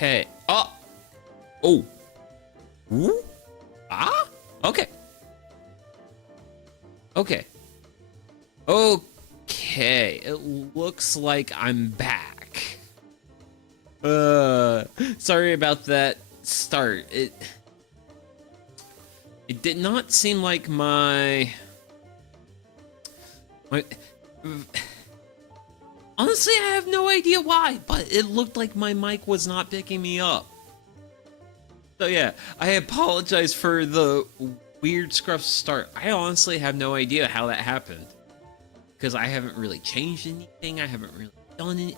Okay. Oh. Oh. Ooh. Ah. Okay. Okay. Okay. It looks like I'm back. Sorry about that start. It did not seem like my honestly, I have no idea why, but it looked like my mic was not picking me up. So yeah, I apologize for the weird scruff start. I honestly have no idea how that happened. Because I haven't really changed anything, I haven't really done any...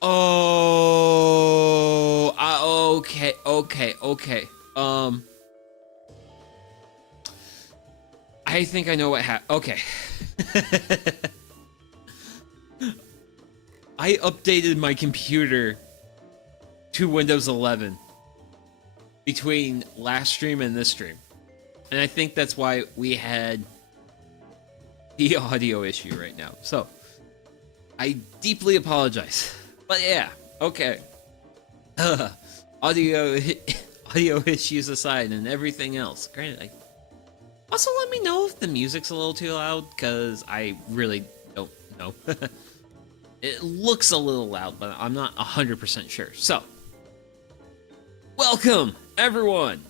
Oh, okay. I think I know what happened. Okay. I updated my computer to Windows 11 between last stream and this stream. And I think that's why we had the audio issue right now. So, I deeply apologize. But yeah, okay. Audio issues aside and everything else. Granted, also let me know if the music's a little too loud, because I really don't know. It looks a little loud, but I'm not 100% sure. So, welcome, everyone,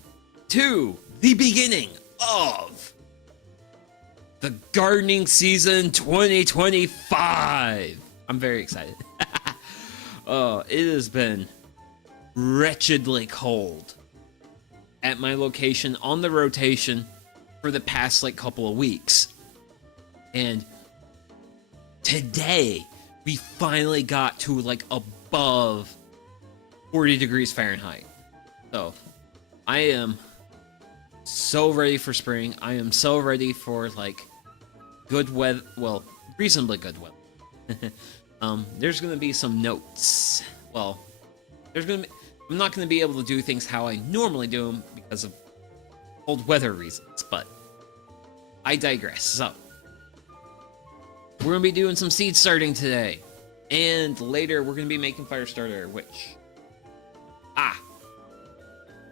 to the beginning of the gardening season 2025. I'm very excited. It has been wretchedly cold at my location on the rotation for the past like couple of weeks. And today we finally got to like above 40 degrees Fahrenheit. So I am so ready for spring. I am so ready for like good weather, well, reasonably good weather. There's gonna be some notes. Well, I'm not gonna be able to do things how I normally do them because of cold weather reasons, but I digress. So, we're gonna be doing some seed starting today, and later we're gonna be making firestarter, which,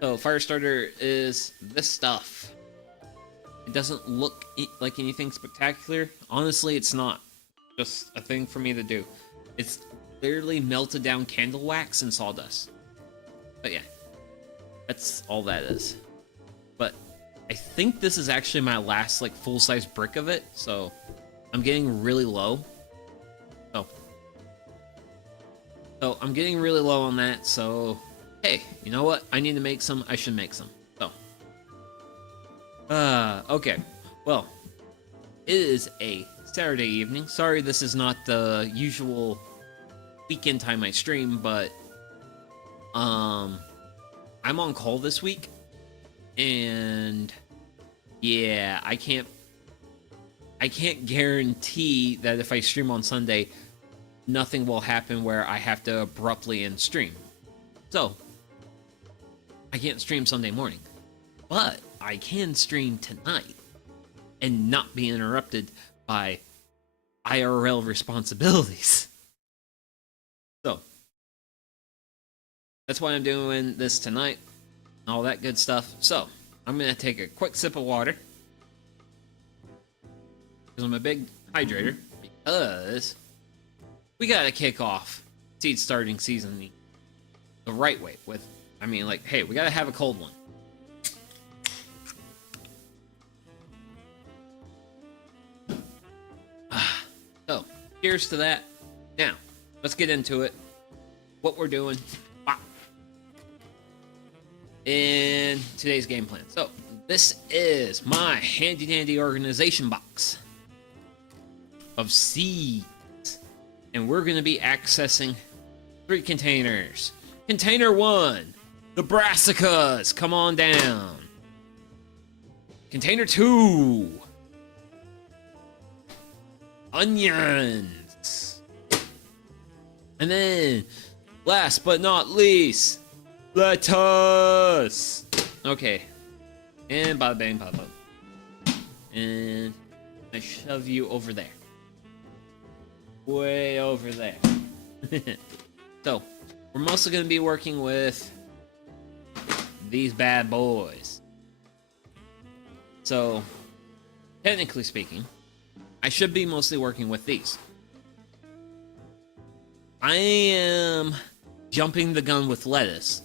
so firestarter is this stuff. It doesn't look like anything spectacular. Honestly, it's not. Just a thing for me to do. It's literally melted down candle wax and sawdust. But yeah, that's all that is. But I think this is actually my last like full-size brick of it, so I'm getting really low. So I'm getting really low on that, so hey, you know what? I need to make some. I should make some. So okay. Well, it is a Saturday evening. Sorry this is not the usual weekend time I stream, but I'm on call this week, and yeah, I can't guarantee that if I stream on Sunday, nothing will happen where I have to abruptly end stream. So I can't stream Sunday morning, but I can stream tonight and not be interrupted by IRL responsibilities. So that's why I'm doing this tonight, all that good stuff. So I'm gonna take a quick sip of water because I'm a big hydrator, because we gotta kick off seed starting season the right way with, I mean, like, hey, we gotta have a cold one. So, cheers to that. Now, let's get into it. What we're doing. In today's game plan. So, this is my handy dandy organization box of seeds. And we're going to be accessing 3 containers. Container 1, the brassicas, come on down. Container 2, onions. And then, last but not least, lettuce. Okay. And bada bang, bada bang. And I shove you over there. Way over there. So, we're mostly going to be working with these bad boys. So, technically speaking, I should be mostly working with these. I am jumping the gun with lettuce,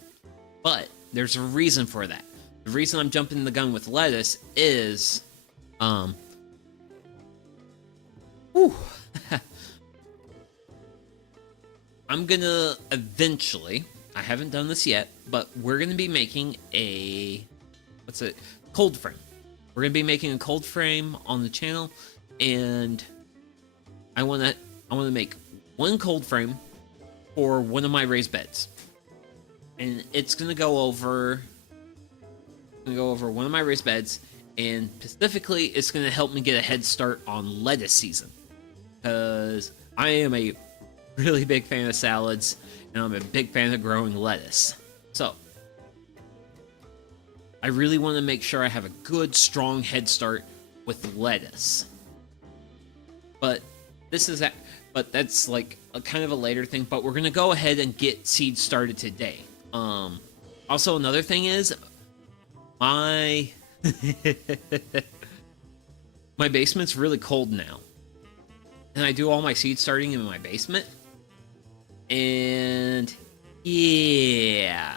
but there's a reason for that. The reason I'm jumping the gun with lettuce is, I'm gonna eventually, I haven't done this yet, but we're gonna be making a, cold frame. We're gonna be making a cold frame on the channel, and I wanna make one cold frame for one of my raised beds, and it's gonna go over one of my raised beds, and specifically, it's gonna help me get a head start on lettuce season, because I am a really big fan of salads, and I'm a big fan of growing lettuce. So, I really want to make sure I have a good, strong head start with lettuce. But that's like a kind of a later thing. But we're gonna go ahead and get seeds started today. Also, another thing is my my basement's really cold now, and I do all my seed starting in my basement. And yeah,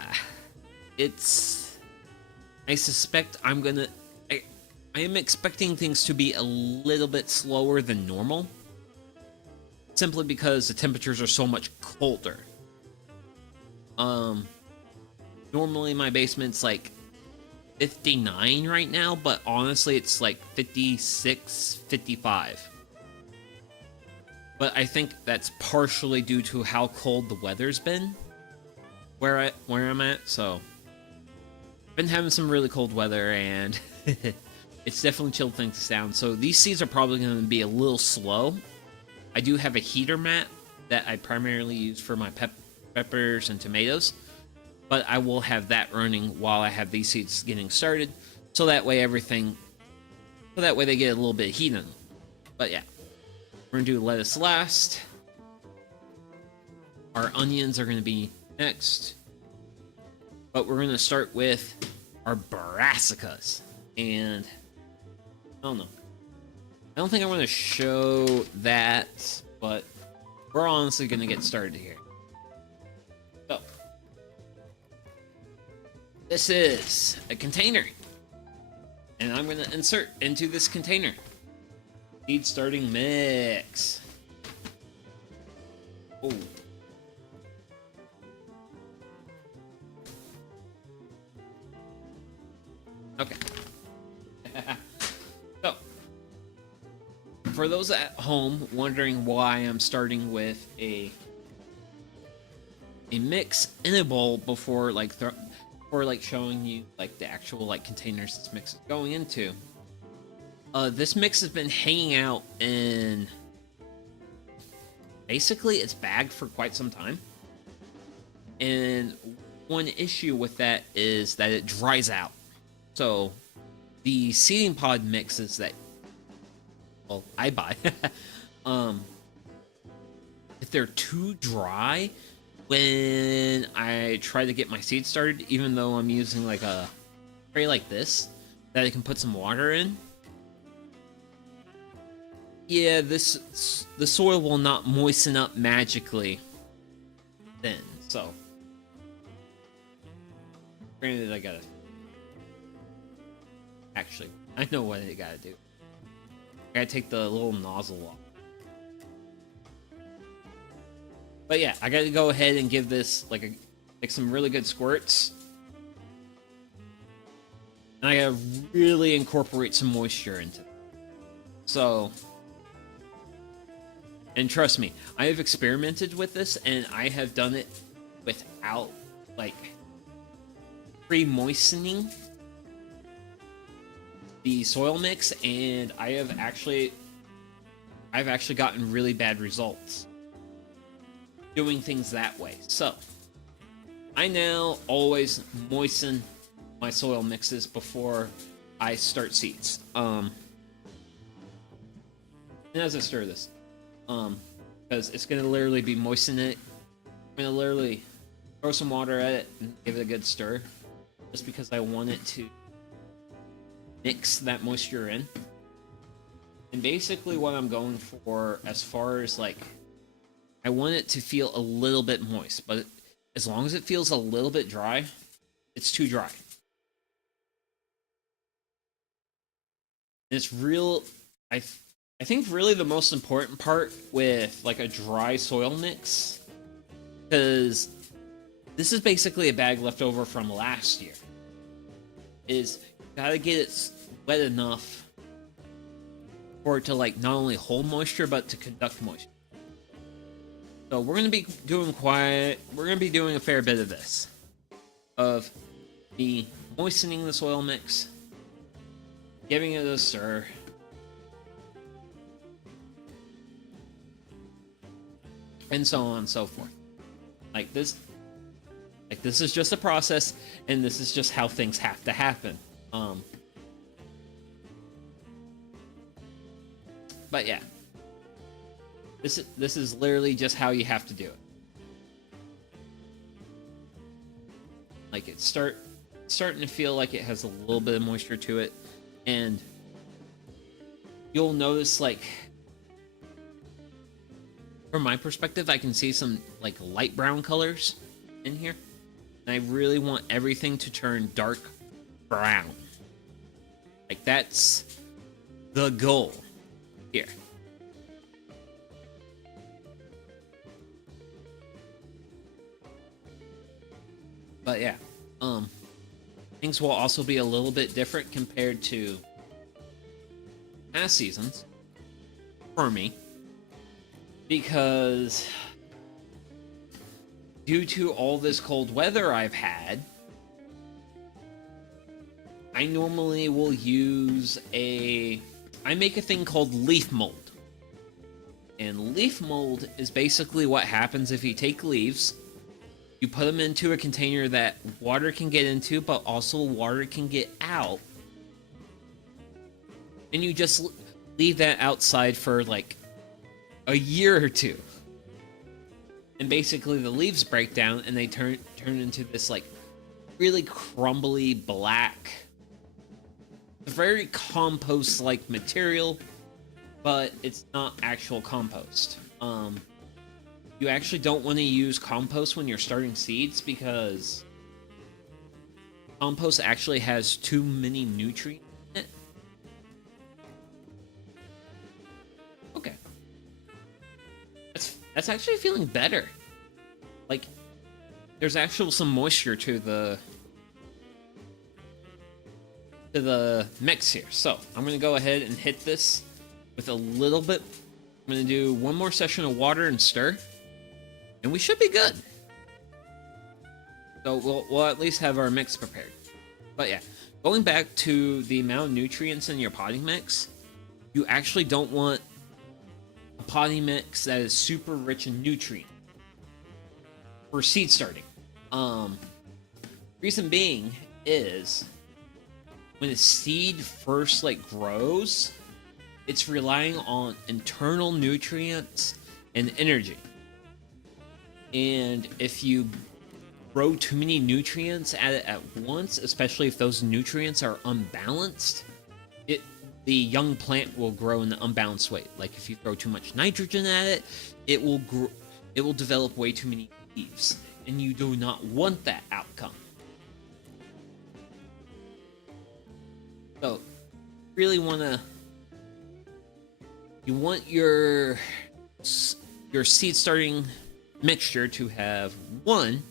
I suspect I am expecting things to be a little bit slower than normal, simply because the temperatures are so much colder. Normally my basement's like 59 right now, but honestly it's like 56, 55. But I think that's partially due to how cold the weather's been where I'm at. So I've been having some really cold weather, and it's definitely chilled things down. So these seeds are probably going to be a little slow. I do have a heater mat that I primarily use for my peppers and tomatoes, but I will have that running while I have these seeds getting started, so that way they get a little bit of heat in them. But yeah. We're gonna do lettuce last. Our onions are gonna be next. But we're gonna start with our brassicas. And I don't know. I don't think I want to show that, but we're honestly gonna get started here. So this is a container. And I'm gonna insert into this container seed starting mix. Oh. Okay. So, for those at home wondering why I'm starting with a mix in a bowl before showing you like the actual like containers this mix is going into. This mix has been hanging out in basically its bag for quite some time. And one issue with that is that it dries out. So the seeding pod mixes that, well, I buy, if they're too dry when I try to get my seeds started, even though I'm using like a tray like this that I can put some water in, yeah, the soil will not moisten up magically then. So, granted, actually, I know what I gotta do. I gotta take the little nozzle off. But yeah, I gotta go ahead and give this like some really good squirts. And I gotta really incorporate some moisture into it. So, and trust me, I have experimented with this, and I have done it without like pre-moistening the soil mix, and I've actually gotten really bad results doing things that way. So I now always moisten my soil mixes before I start seeds. And as I stir this, because it's gonna literally be moistening it I'm gonna literally throw some water at it and give it a good stir, just because I want it to mix that moisture in. And basically what I'm going for as far as like, I want it to feel a little bit moist, but as long as it feels a little bit dry, it's too dry. And it's real, I think really the most important part with like a dry soil mix, because this is basically a bag left over from last year, is you gotta get it wet enough for it to like not only hold moisture but to conduct moisture. So we're gonna be doing a fair bit of this, of the moistening the soil mix, giving it a stir, and so on and so forth. Like this is just a process, and this is just how things have to happen. But yeah, this is literally just how you have to do it. Like it's starting to feel like it has a little bit of moisture to it, and you'll notice, like, from my perspective, I can see some like light brown colors in here, and I really want everything to turn dark brown. Like that's the goal here. But yeah, things will also be a little bit different compared to past seasons for me, because due to all this cold weather I've had, I normally will use I make a thing called leaf mold. And leaf mold is basically what happens if you take leaves, you put them into a container that water can get into, but also water can get out, and you just leave that outside for like a year or two. And basically the leaves break down and they turn into this like really crumbly black, very compost-like material, but it's not actual compost. You actually don't want to use compost when you're starting seeds, because compost actually has too many nutrients in it. Okay. That's actually feeling better. Like, there's actual some moisture to the mix here. So I'm gonna go ahead and hit this with a little bit. I'm gonna do one more session of water and stir, and we should be good. So we'll at least have our mix prepared. But yeah, going back to the amount of nutrients in your potting mix, you actually don't want a potting mix that is super rich in nutrients for seed starting. Reason being is, when a seed first like grows, it's relying on internal nutrients and energy. And if you throw too many nutrients at it at once, especially if those nutrients are unbalanced, the young plant will grow in an unbalanced way. Like if you throw too much nitrogen at it, it will develop way too many leaves, and you do not want that outcome. So, really you want your seed starting mixture to have, one,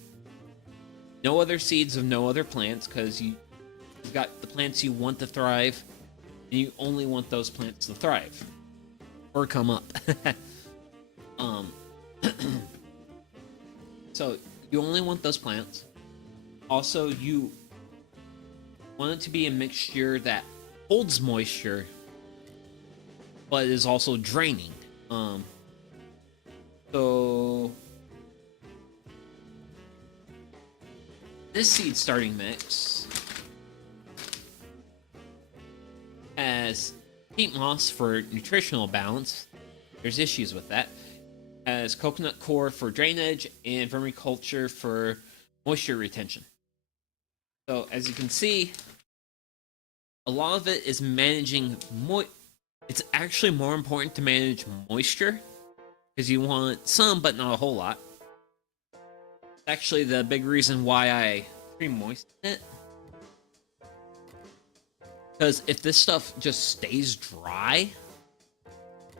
no other seeds of no other plants, because you've got the plants you want to thrive, and you only want those plants to thrive or come up. So you only want those plants. Also, you want it to be a mixture that holds moisture but is also draining. So this seed starting mix has peat moss for nutritional balance. There's issues with that. Has coconut core for drainage and vermiculture for moisture retention. So as you can see, a lot of it is managing it's actually more important to manage moisture because you want some but not a whole lot. Actually the big reason why I pre-moisten it, because if this stuff just stays dry,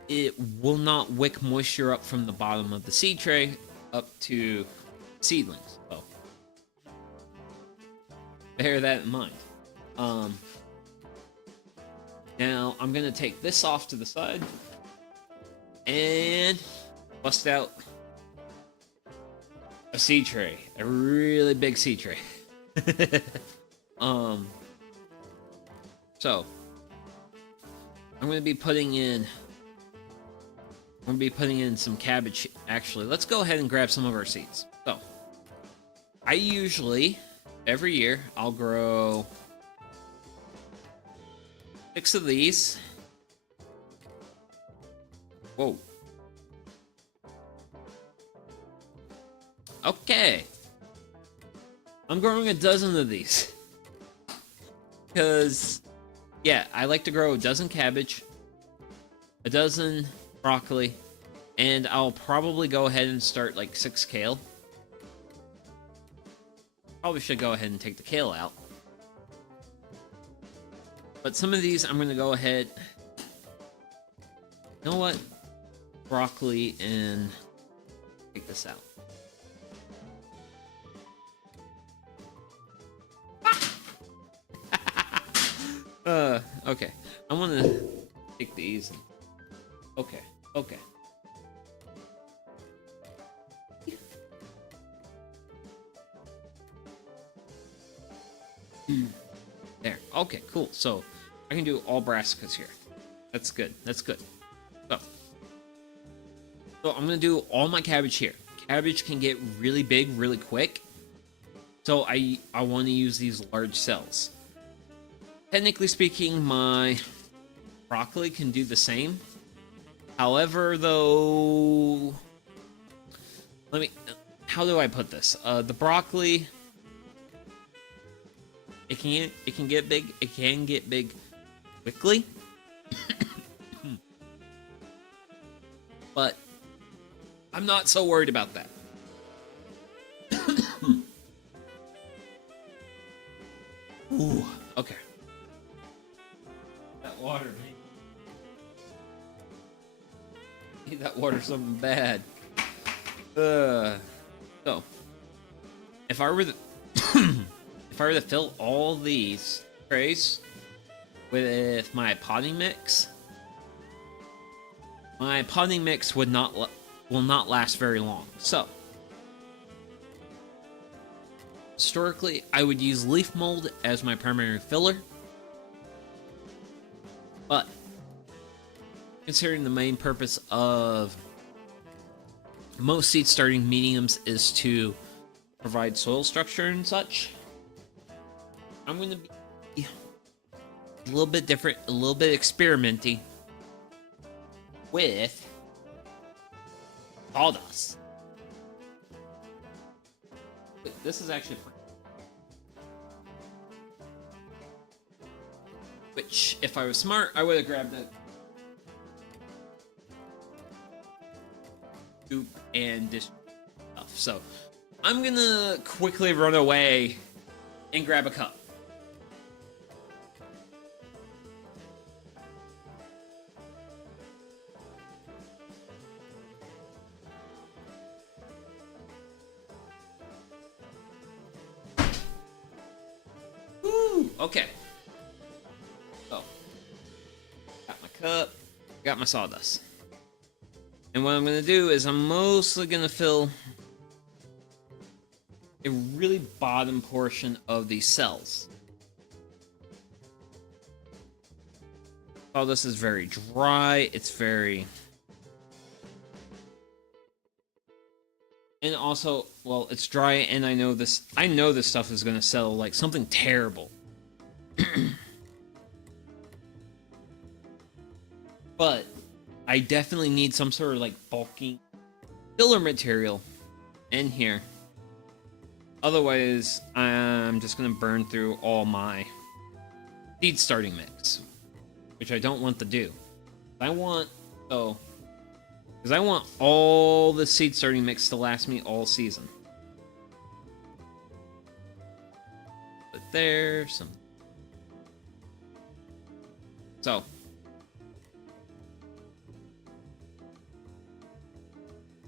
it will not wick moisture up from the bottom of the seed tray up to seedlings. So bear that in mind. Now I'm gonna take this off to the side and bust out a seed tray, a really big seed tray. So I'm gonna be putting in some cabbage. Actually, let's go ahead and grab some of our seeds. So I usually every year I'll grow 6 of these. Whoa. Okay. I'm growing a dozen of these. Because, yeah, I like to grow a dozen cabbage, a dozen broccoli, and I'll probably go ahead and start like 6 kale. Probably should go ahead and take the kale out. But some of these I'm going to go ahead. You know what? Broccoli and take this out. Okay. I want to take these. Okay. Okay. There. Okay, cool. So I can do all brassicas here. That's good. That's good. So I'm gonna do all my cabbage here. Cabbage can get really big really quick. So I want to use these large cells. Technically speaking, my broccoli can do the same. However, though, how do I put this? The broccoli, it can get big. It can get big quickly. But I'm not so worried about that. Ooh, okay. That water, man. Need that water something bad. So, if I were to fill all these trays with my potting mix, my potting mix will not last very long. So, historically, I would use leaf mold as my primary filler, but considering the main purpose of most seed starting mediums is to provide soil structure and such, I'm going to be a little bit different, a little bit experimenting with sawdust. This is actually pretty. Which, if I was smart, I would have grabbed it. And this stuff. So I'm gonna quickly run away and grab a cup. Woo! Okay. So got my cup, got my sawdust. And what I'm going to do is I'm mostly going to fill a really bottom portion of these cells. All this is very dry. It's very... And also, well, it's dry and I know this stuff is going to sell like something terrible. But I definitely need some sort of like bulking filler material in here. Otherwise, I'm just gonna burn through all my seed starting mix, which I don't want to do. I want because I want all the seed starting mix to last me all season. But there's some. So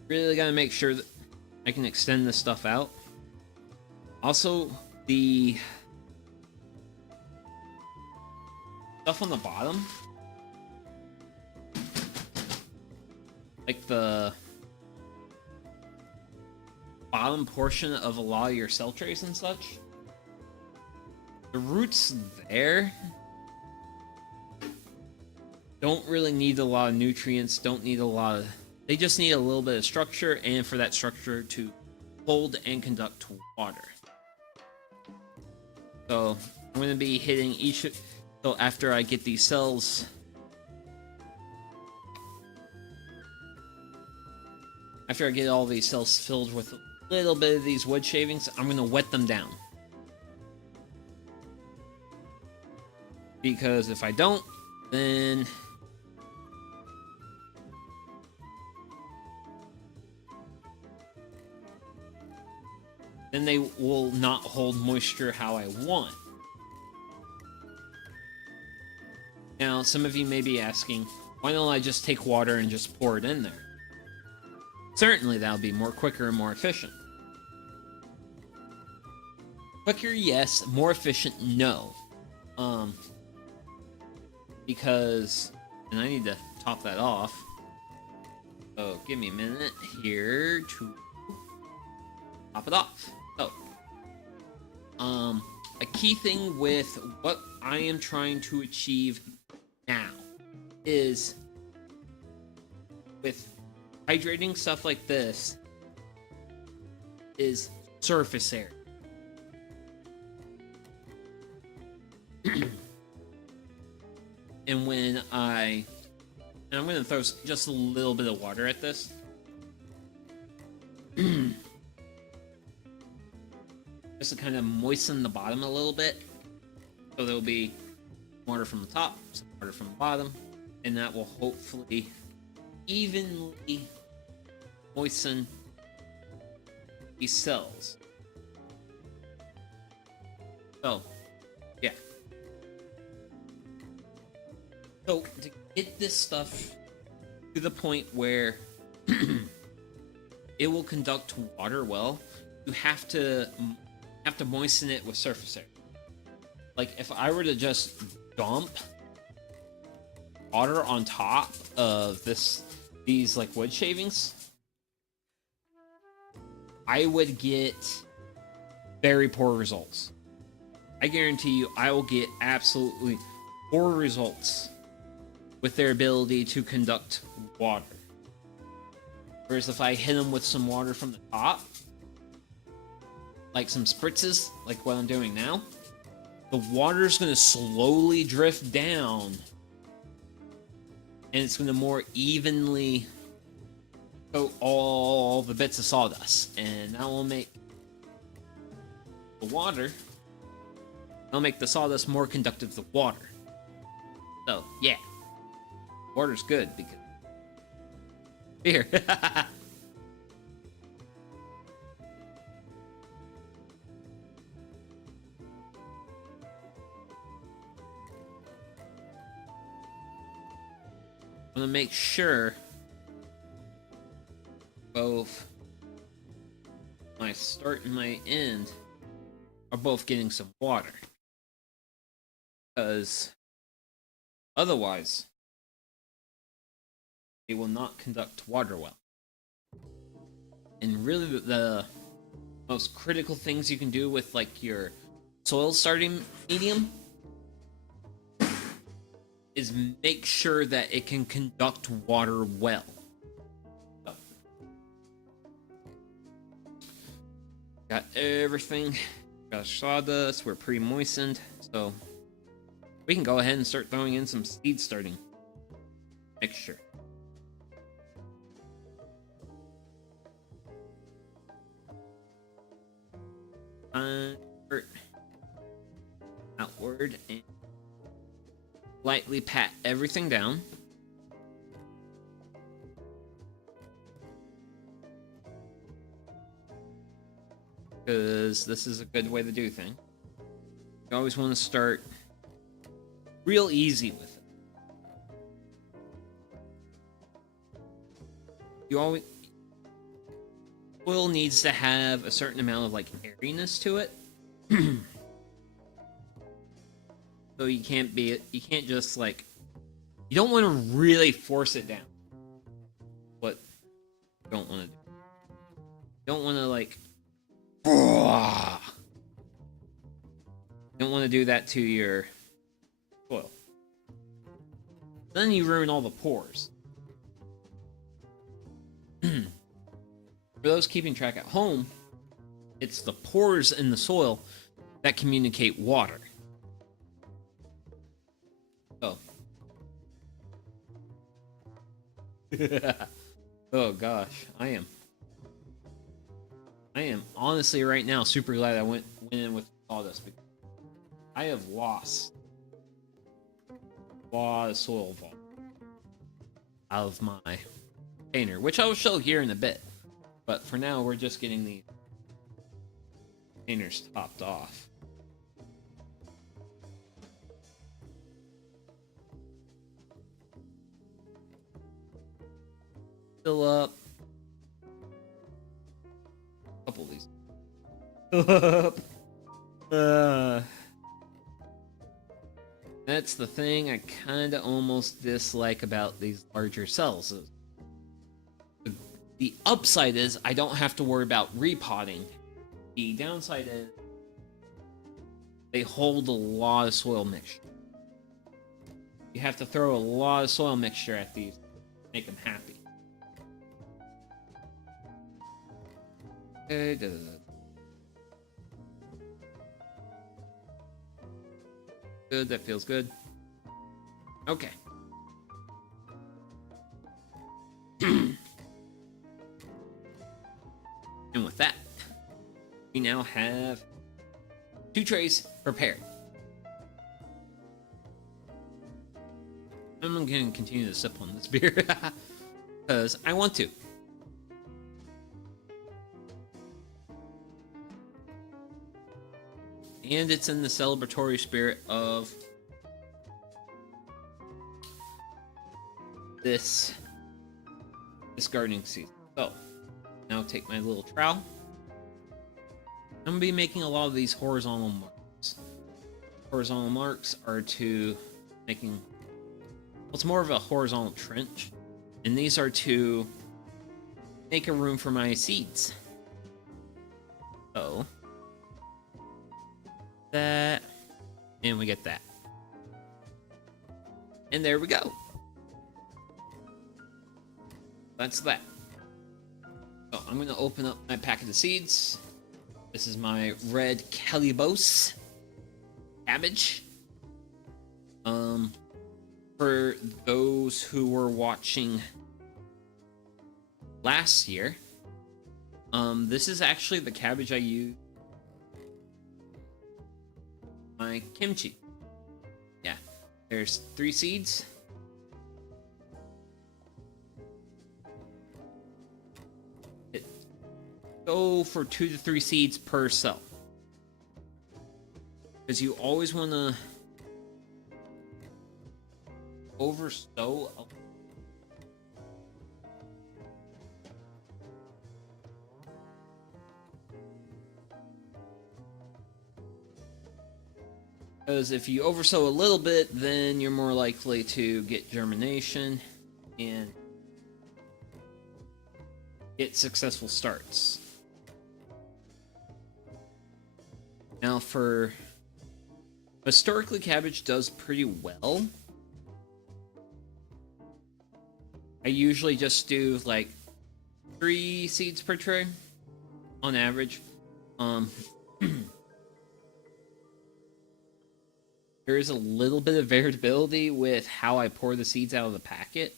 really gotta make sure that I can extend this stuff out. Also, the stuff on the bottom, like the bottom portion of a lot of your cell trays and such, the roots there don't really need a lot of nutrients, don't need a lot of... They just need a little bit of structure, and for that structure to hold and conduct water. So I'm going to be hitting each... So after I get these cells... After I get all these cells filled with a little bit of these wood shavings, I'm going to wet them down. Because if I don't, then... then they will not hold moisture how I want. Now, some of you may be asking, why don't I just take water and just pour it in there? Certainly, that'll be more quicker and more efficient. Quicker, yes. More efficient, no. Because, and I need to top that off. So, give me a minute here to top it off. So, a key thing with what I am trying to achieve now is with hydrating stuff like this is surface area. And I'm going to throw just a little bit of water at this. Just to kind of moisten the bottom a little bit. So there'll be water from the top, some water from the bottom, and that will hopefully evenly moisten these cells. So, yeah. So, to get this stuff to the point where it will conduct water well, you have to moisten it with surface area. Like, if I were to just dump water on top of these like wood shavings, I would get very poor results. I guarantee you I will get absolutely poor results with their ability to conduct water. Whereas if I hit them with some water from the top, like some spritzes, like what I'm doing now, the water's going to slowly drift down, and it's going to more evenly coat all the bits of sawdust, and that will make that'll make the sawdust more conductive to water. So, yeah. Water's good because... Here. I'm gonna make sure both my start and my end are both getting some water. Because otherwise, they will not conduct water well. And really the most critical things you can do with like your soil starting medium is make sure that it can conduct water well. So, got everything. Got sawdust. We're pretty moistened. So we can go ahead and start throwing in some seed starting mixture. Invert outward and lightly pat everything down. Because this is a good way to do things. You always want to start real easy with it. You always soil needs to have a certain amount of like airiness to it. So you can't just like, you don't want to really force it down. What you don't want to do. You don't want to like, you don't want to do that to your soil. Then you ruin all the pores. For those keeping track at home, it's the pores in the soil that communicate water. Oh. Oh gosh, I am honestly right now super glad I went in with all this, because I have lost a lot of soil out of my container, which I will show here in a bit. But for now, we're just getting the containers topped off. Fill up a couple of these. Fill up. That's the thing I kind of almost dislike about these larger cells. The upside is I don't have to worry about repotting. The downside is they hold a lot of soil mixture. You have to throw a lot of soil mixture at these to make them happy. Okay, good, that feels good. Okay. And with that, we now have 2 trays prepared. I'm going to continue to sip on this beer because I want to. And it's in the celebratory spirit of this gardening season. So, now take my little trowel. I'm going to be making a lot of these horizontal marks. Horizontal marks are to making... Well, it's more of a horizontal trench. And these are to make a room for my seeds. So... that... and we get that. And there we go. That's that. So I'm going to open up my packet of seeds. This is my red Calibos cabbage. For those who were watching last year, this is actually the cabbage I use my kimchi. Yeah, there's 3 seeds. Go for 2 to 3 seeds per cell, because you always want to oversow because if you oversow a little bit, then you're more likely to get germination and get successful starts. Now for... historically, cabbage does pretty well. I usually just do like 3 seeds per tray on average. There is a little bit of variability with how I pour the seeds out of the packet.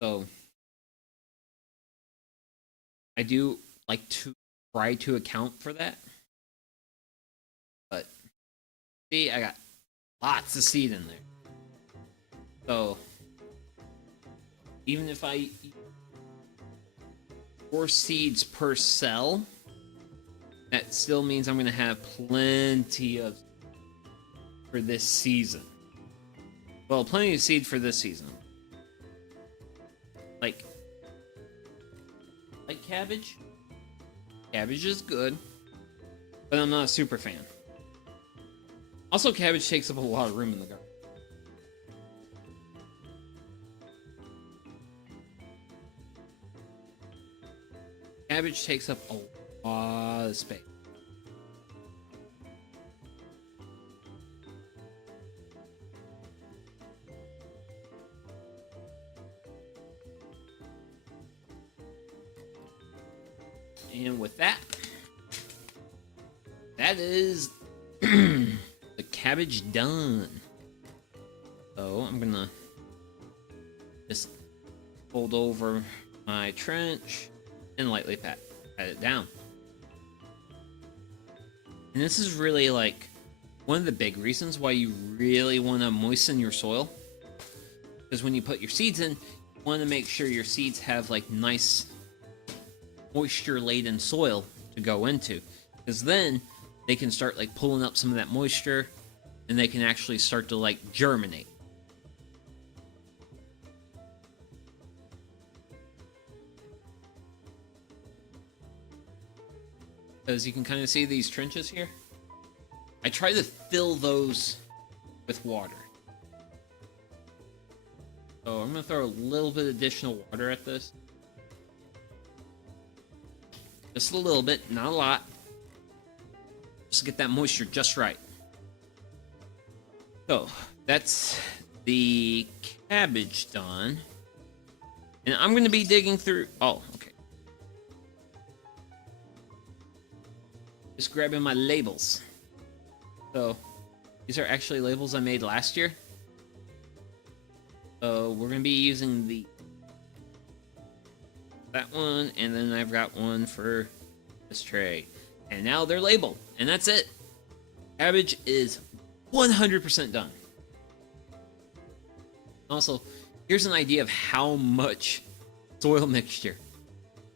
So I do like to try to account for that. See, I got lots of seed in there. So, even if I eat 4 seeds per cell, that still means I'm going to have plenty of for this season. Well, plenty of seed for this season. Like cabbage. Cabbage is good, but I'm not a super fan. Also, cabbage takes up a lot of room in the garden. Cabbage takes up a lot of space. And with that, that is the cabbage done. So I'm gonna just fold over my trench and lightly pat it down. And this is really like one of the big reasons why you really want to moisten your soil. Because when you put your seeds in, you want to make sure your seeds have like nice moisture-laden soil to go into. Because then they can start like pulling up some of that moisture and they can actually start to like germinate. As you can kind of see these trenches here, I try to fill those with water. So I'm going to throw a little bit additional water at this. Just a little bit, not a lot. Just to get that moisture just right. So that's the cabbage done. And I'm going to be digging through... Oh, okay. Just grabbing my labels. So these are actually labels I made last year. So we're going to be using that one, and then I've got one for this tray. And now they're labeled, and that's it. Cabbage is 100% done. Also, here's an idea of how much soil mixture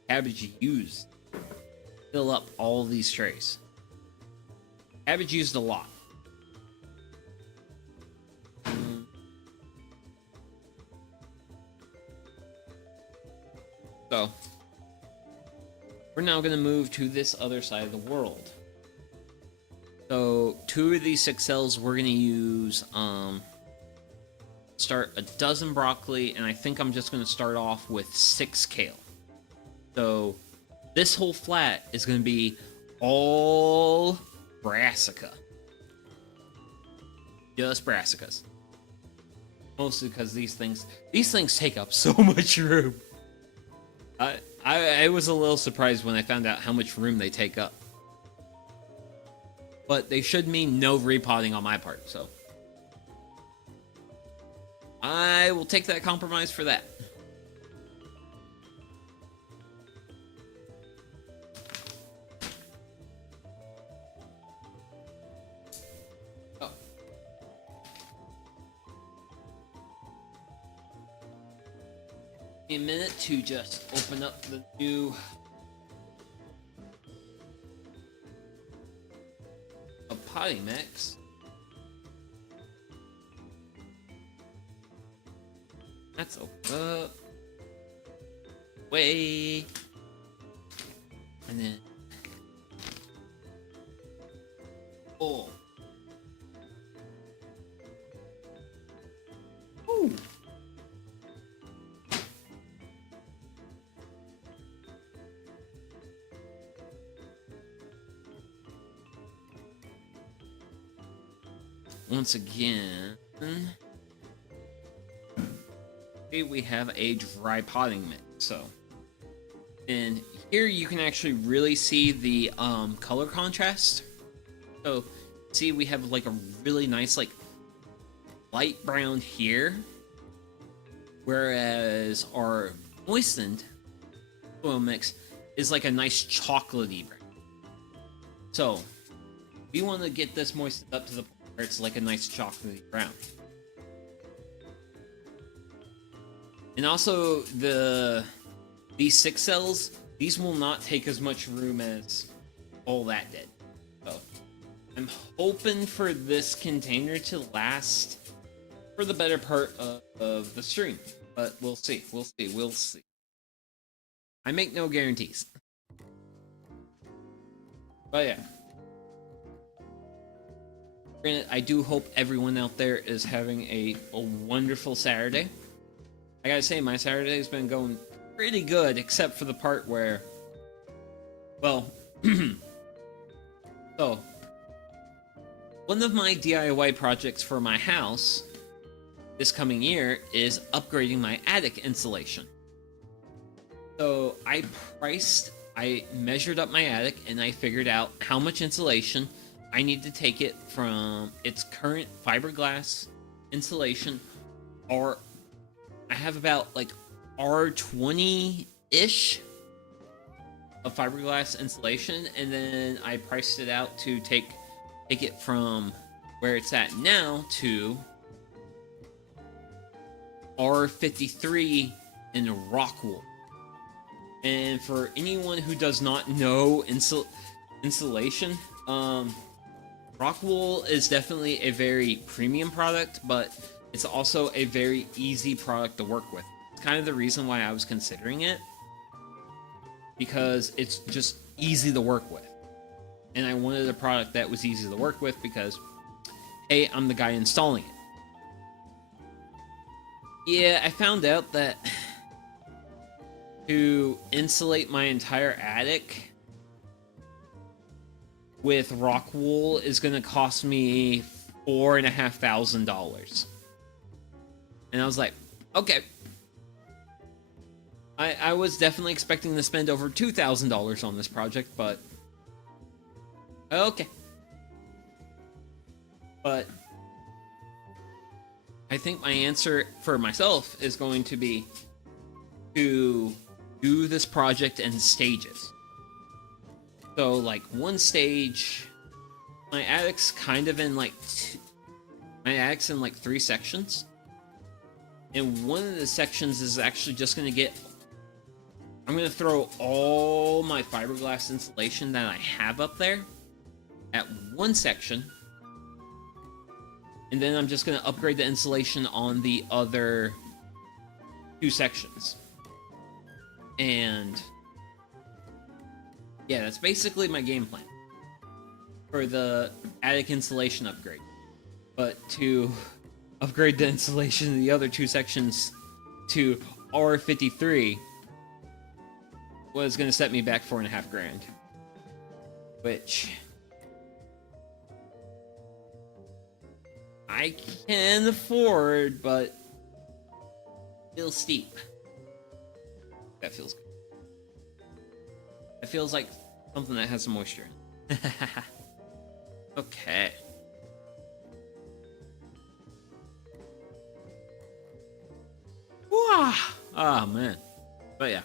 cabbage used to fill up all these trays. Cabbage used a lot. So, we're now going to move to this other side of the world. So, 2 of these 6 cells we're going to use, start a dozen broccoli, and I think I'm just going to start off with 6 kale. So, this whole flat is going to be all brassica. Just brassicas. Mostly because these things take up so much room. I was a little surprised when I found out how much room they take up. But they should mean no repotting on my part, so I will take that compromise for that. Oh. A minute to just open up the new potting mix. That's open up. Way. And then. Oh. Ooh. Once again, okay, we have a dry potting mix. So, and here you can actually really see the color contrast. So, see, we have like a really nice like light brown here, whereas our moistened soil mix is like a nice chocolatey brown. So, we want to get this moistened up to the point where it's like a nice chocolatey brown. And also these 6 cells, these will not take as much room as all that did. So I'm hoping for this container to last for the better part of the stream, but we'll see. We'll see. I make no guarantees. But yeah. Granted, I do hope everyone out there is having a wonderful Saturday. I gotta say, my Saturday's been going pretty good, except for the part where, well, so, one of my DIY projects for my house this coming year is upgrading my attic insulation. So I measured up my attic and I figured out how much insulation I need to take it from its current fiberglass insulation, or I have about like R20-ish of fiberglass insulation, and then I priced it out to take it from where it's at now to R53 in rock wool. And for anyone who does not know insulation, rock wool is definitely a very premium product, but it's also a very easy product to work with. It's kind of the reason why I was considering it, because it's just easy to work with. And I wanted a product that was easy to work with because, hey, I'm the guy installing it. Yeah, I found out that to insulate my entire attic with rock wool is going to cost me $4,500. And I was like, okay. I was definitely expecting to spend over $2,000 on this project, but okay. But I think my answer for myself is going to be to do this project in stages. So, like, one stage, my attic's kind of in like my attic's in like 3 sections, and one of the sections is actually just going to get, I'm going to throw all my fiberglass insulation that I have up there at one section, and then I'm just going to upgrade the insulation on the other 2 sections. And yeah, that's basically my game plan for the attic insulation upgrade. But to upgrade the insulation in the other 2 sections to R53 was going to set me back $4,500, which I can afford, but still steep. That feels good. It feels like something that has some moisture in it. Okay. Oh, man. But yeah.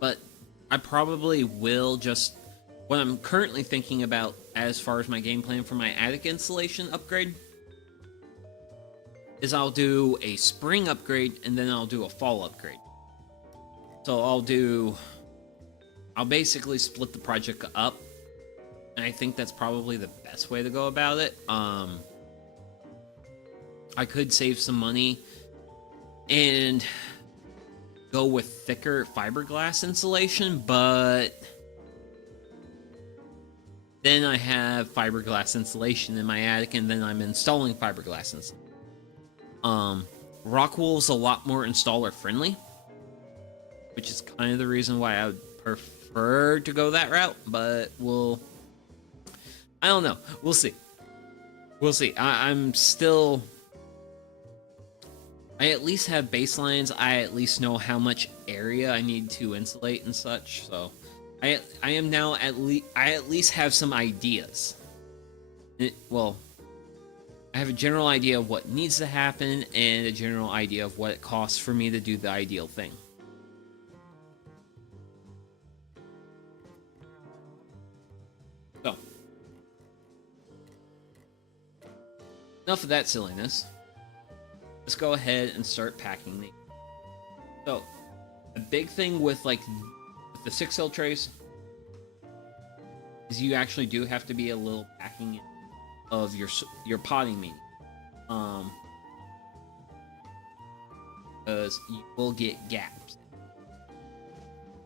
But I probably will just... What I'm currently thinking about as far as my game plan for my attic insulation upgrade is I'll do a spring upgrade and then I'll do a fall upgrade. So I'll basically split the project up, and I think that's probably the best way to go about it. I could save some money and go with thicker fiberglass insulation, but then I have fiberglass insulation in my attic, and then I'm installing fiberglass insulation. Rock wool is a lot more installer friendly, which is kind of the reason why I would prefer to go that route, but I don't know. We'll see. I'm still... I at least have baselines. I at least know how much area I need to insulate and such, so I am now I at least have some ideas. Well, I have a general idea of what needs to happen and a general idea of what it costs for me to do the ideal thing. So, enough of that silliness. Let's go ahead and start packing these. So, a big thing with like with the 6L trays is you actually do have to be a little packing of your potting media. Because you will get gaps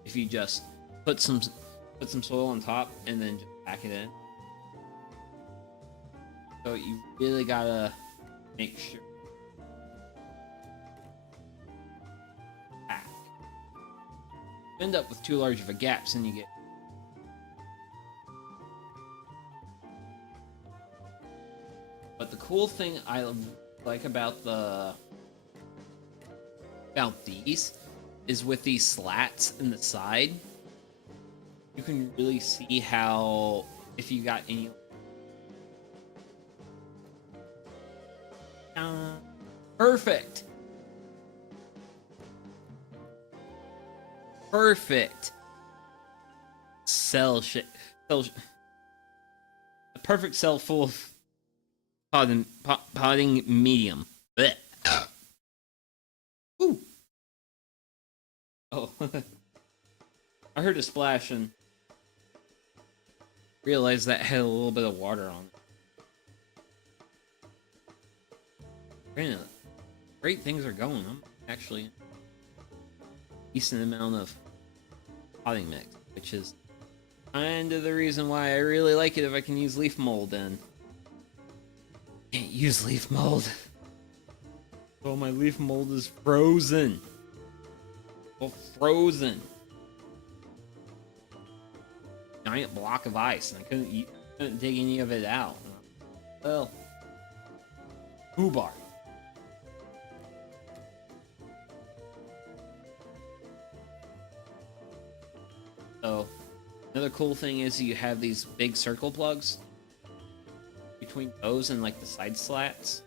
if you just put some soil on top and then just pack it in. So you really gotta make sure. Pack. You end up with too large of a gaps, and you get. But the cool thing I like about these is with these slats in the side, you can really see how if you got any perfect a perfect cell full of potting medium. Blech. Ooh. Oh. I heard a splash and realized that had a little bit of water on it. Great things are going. I'm actually a decent amount of potting mix, which is kind of the reason why I really like it if I can use leaf mold and can't use leaf mold. Oh, my leaf mold is frozen. Well, frozen. Giant block of ice, and I couldn't dig any of it out. Well, foobar. So, another cool thing is you have these big circle plugs. Between those and like the side slats,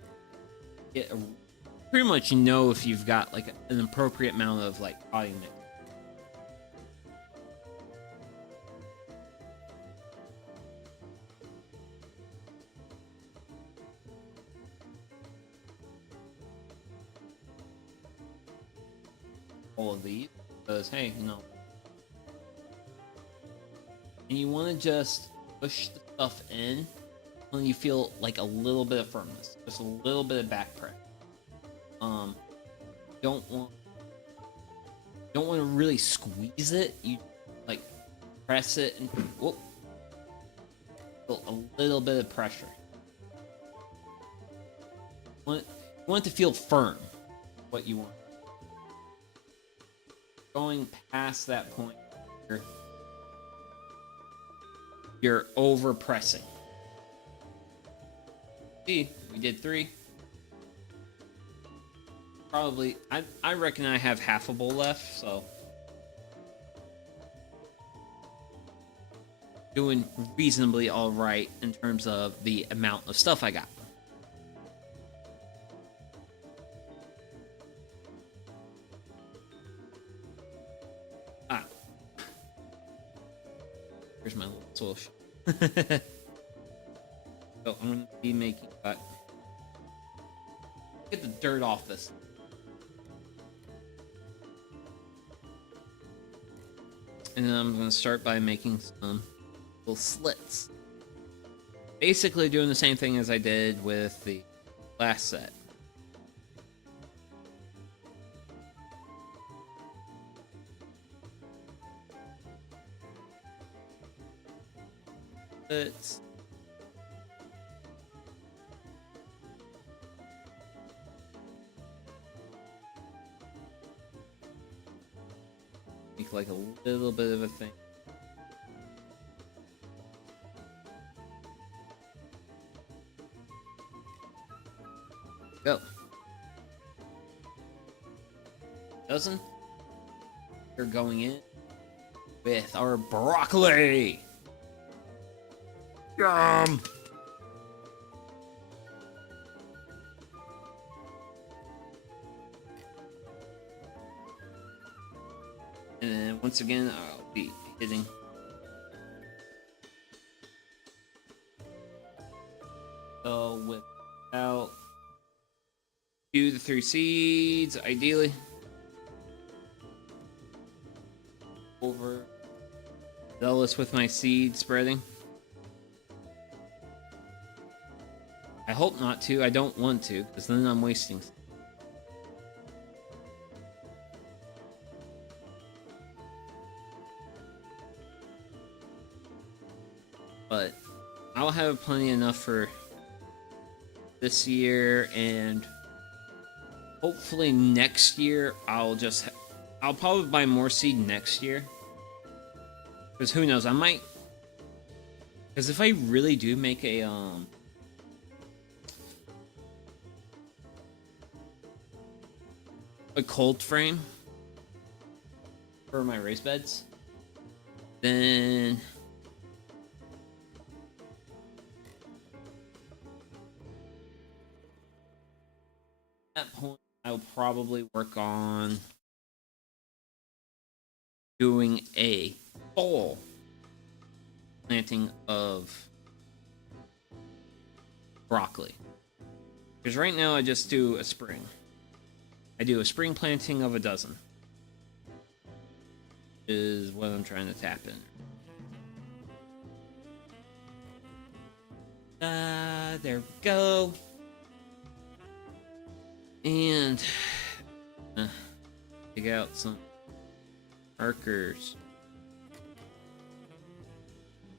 pretty much know if you've got like an appropriate amount of like potting mix. All of these, because hey, you know, and you want to just push the stuff in when you feel like a little bit of firmness, just a little bit of back pressure. Don't want to really squeeze it. You like press it and whoop, feel a little bit of pressure. You want it to feel firm. What you want. Going past that point, you're over pressing. See, we did 3. Probably, I reckon I have half a bowl left, so doing reasonably all right in terms of the amount of stuff I got. Here's my little soil. So I'm going to be making get the dirt off this. And then I'm going to start by making some little slits. Basically doing the same thing as I did with the last set. Slits. Make like a little bit of a thing. Go. Dozen. We're going in with our broccoli. Yum. And then once again, I'll be hitting so without 2 to 3 seeds, ideally. Over zealous with my seed spreading. I hope not to. I don't want to, because then I'm wasting. But I'll have plenty enough for this year, and hopefully next year I'll probably buy more seed next year. Because who knows, I might. Because if I really do make a cold frame for my raised beds, then at that point I'll probably work on doing a fall planting of broccoli. Because right now I just do a spring. I do a spring planting of a dozen. Is what I'm trying to tap in. There we go. And dig out some markers.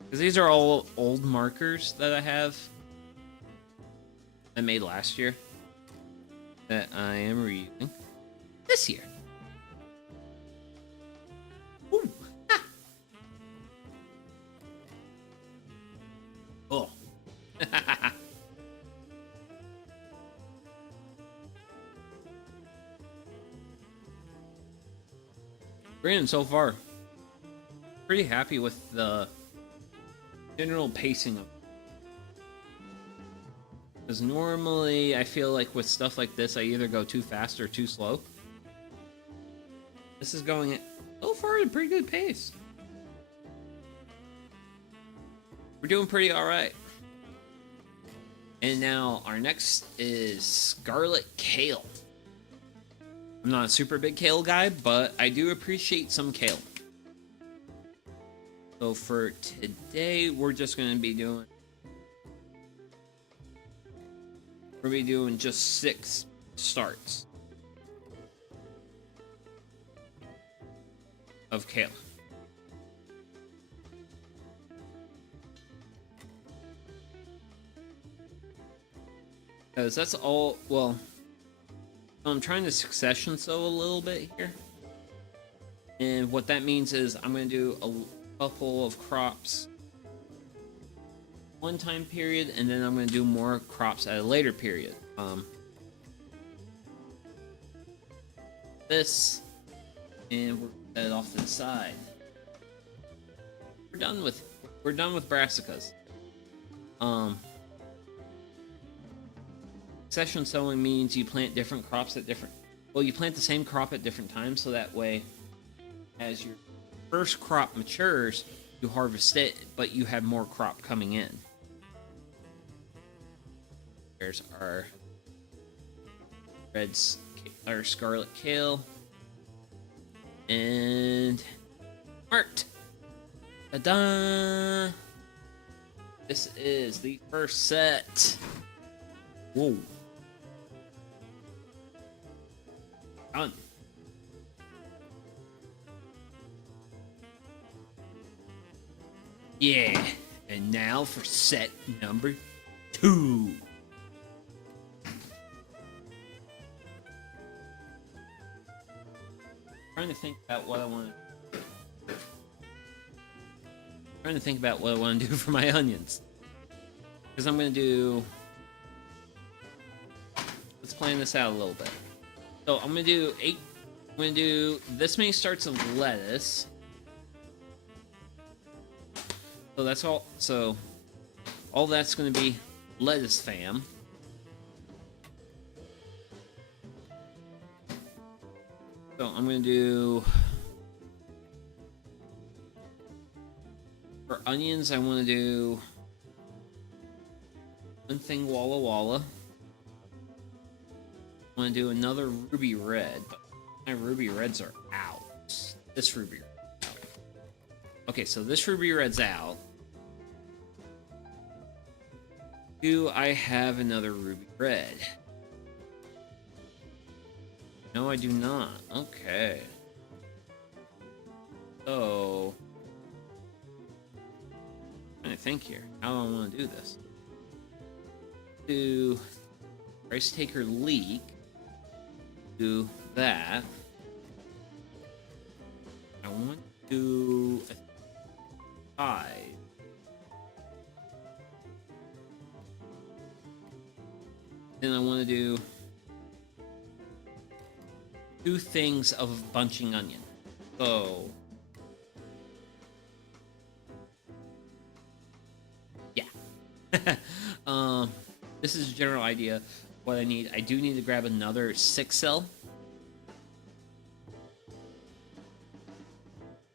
Because these are all old markers that I have. I made last year. That I am reusing this year. Ooh. Ah. Oh. Brandon, so far, pretty happy with the general pacing of. Because normally I feel like with stuff like this, I either go too fast or too slow. This is going so far at a pretty good pace. We're doing pretty alright. And now our next is Scarlet Kale. I'm not a super big kale guy, but I do appreciate some kale. So for today, we're just going to be doing... We're going to be doing just 6 starts of kale. Because that's all, well, I'm trying to succession sow a little bit here. And what that means is I'm going to do a couple of crops one time period, and then I'm going to do more crops at a later period. This, and we'll set it off to the side. We're done with brassicas. Succession sowing means you plant different crops at different. Well, you plant the same crop at different times, so that way, as your first crop matures, you harvest it, but you have more crop coming in. There's our our scarlet kale, and art. Ta-da! This is the first set. Whoa. Done. Yeah, and now for set number 2. Trying to think about what I want to do for my onions. Because I'm going to do... Let's plan this out a little bit. So I'm going to do 8... I'm going to do this many starts of lettuce. So that's all... So all that's going to be lettuce fam. So I'm going to do... For onions, I want to do... One thing Walla Walla. want to do another ruby red, but my ruby reds are out. This ruby red is out. Okay, so this ruby red's out. Do I have another ruby red? No, I do not. Okay. So, I'm trying to think here. How do I want to do this? Do price taker leak. Do that. I want to do a 5. Then I want to do 2 things of bunching onion. So, yeah. This is a general idea. What I need, I do need to grab another 6 cell.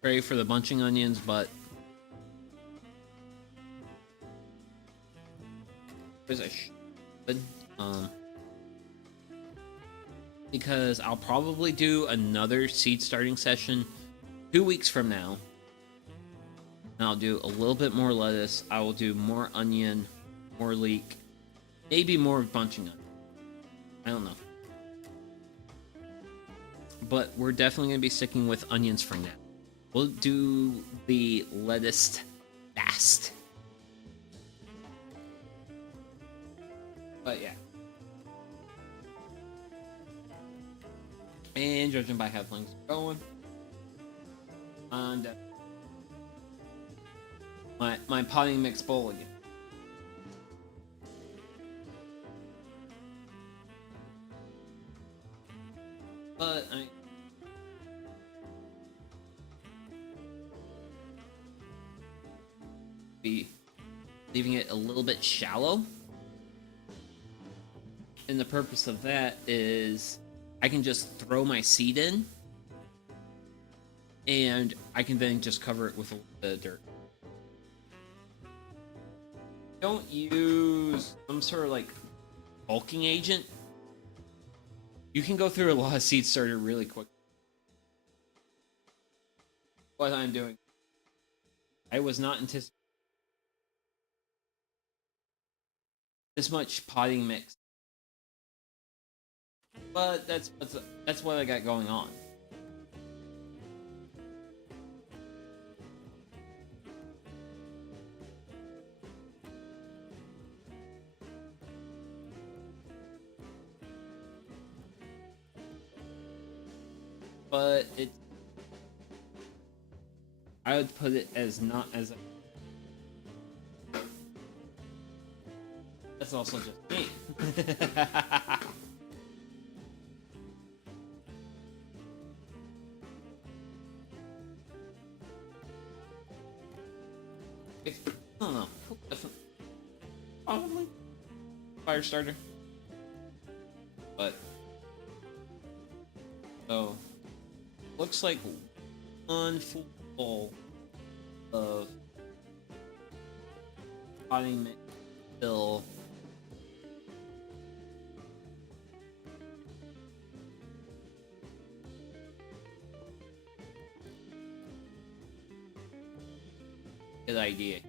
Great for the bunching onions, but there's a because I'll probably do another seed starting session 2 weeks from now. And I'll do a little bit more lettuce. I will do more onion, more leek, maybe more bunching onion. I don't know. But we're definitely going to be sticking with onions for now. We'll do the lettuce fast. But yeah. And judging by how things are going. And my potting mix bowl again. But I be leaving it a little bit shallow. And the purpose of that is I can just throw my seed in and I can then just cover it with a little bit of dirt. Don't use some sort of like bulking agent. You can go through a lot of seed starter really quick. What I'm doing, I was not anticipating this much potting mix, but that's what I got going on. But I would put it as not as a, that's also just me. I don't know. Probably firestarter. But so looks like one full bowl of potting mix still. Good idea.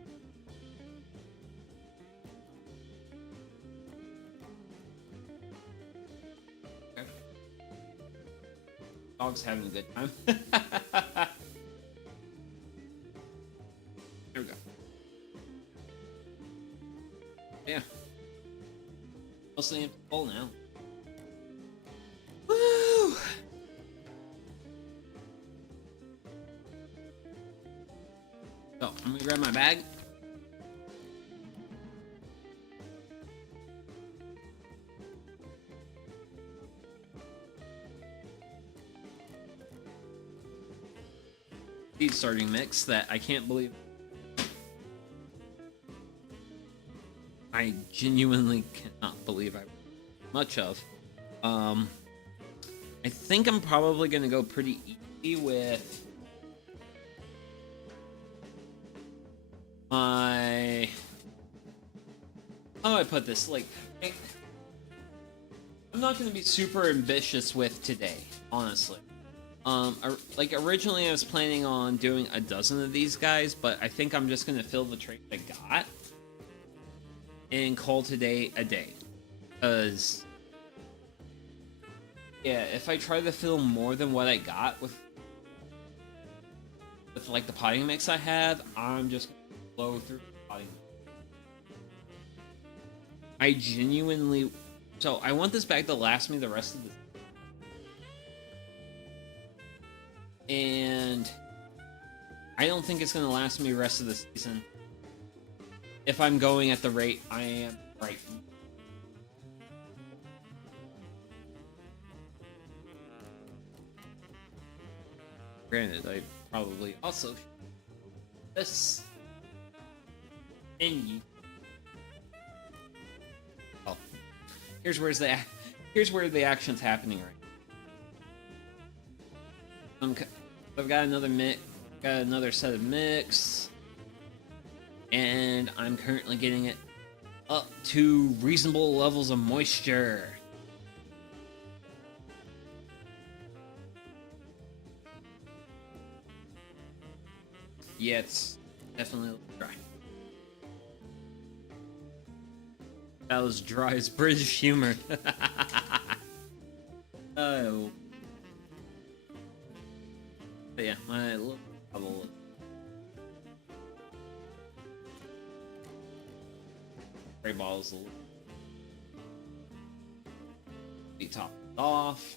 Okay. Dog's having a good time. There we go. Yeah. Mostly empty bowl now. Woo! So, I'm gonna grab my bag. Seed starting mix that I can't believe I genuinely cannot believe I much of. I think I'm probably gonna go pretty easy with my, how do I put this? Like, I'm I'm not going to be super ambitious with today, honestly. Like originally I was planning on doing a dozen of these guys, but I think I'm just going to fill the trait I got and call today a day. Because, yeah, if I try to fill more than what I got with like the potting mix I have, I'm just going to blow through the potting mix. I genuinely... So, I want this bag to last me the rest of the... And... I don't think it's going to last me the rest of the season. If I'm going at the rate I am right now. Granted, I probably also... This... And you... Oh. Here's where the action's happening right now. I've got another set of mix, and I'm currently getting it up to reasonable levels of moisture. Yeah, it's definitely dry. That was dry as British humor. Oh. But yeah, my little bubble. Spray balls be topped off.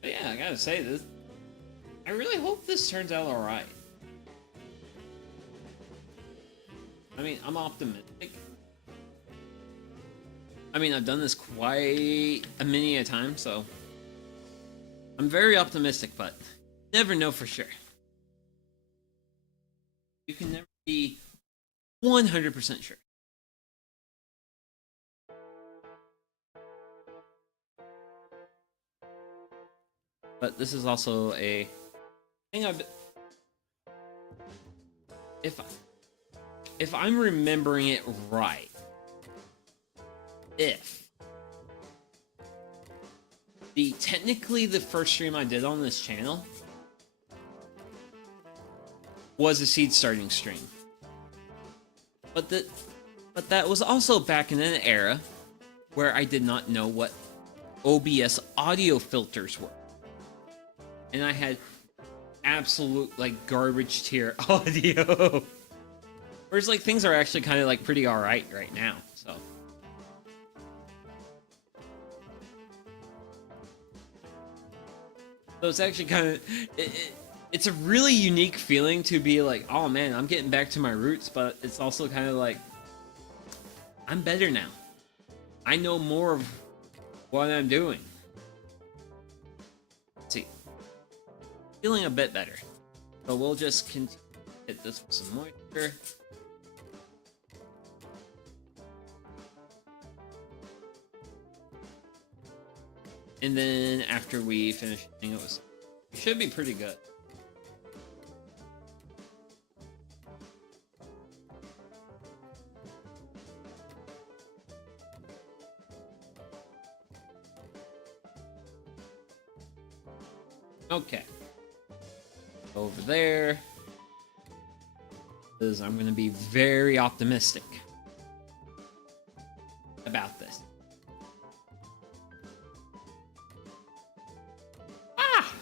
But yeah, I gotta say this. I really hope this turns out alright. I mean, I'm optimistic. I mean, I've done this quite many a time, so I'm very optimistic, but never know for sure. You can never be 100% sure. But this is also a thing if I'm remembering it right, technically the first stream I did on this channel was a seed starting stream. But that was also back in an era where I did not know what OBS audio filters were. And I had absolute like garbage tier audio. Whereas like things are actually kind of like pretty alright right now, so. So it's actually kind of, it's a really unique feeling to be like, oh man, I'm getting back to my roots, but it's also kind of like, I'm better now. I know more of what I'm doing. Let's see. Feeling a bit better. So we'll just continue to hit this with some moisture. And then after we finish it should be pretty good. Okay. Over there. Because I'm going to be very optimistic about this. Ah!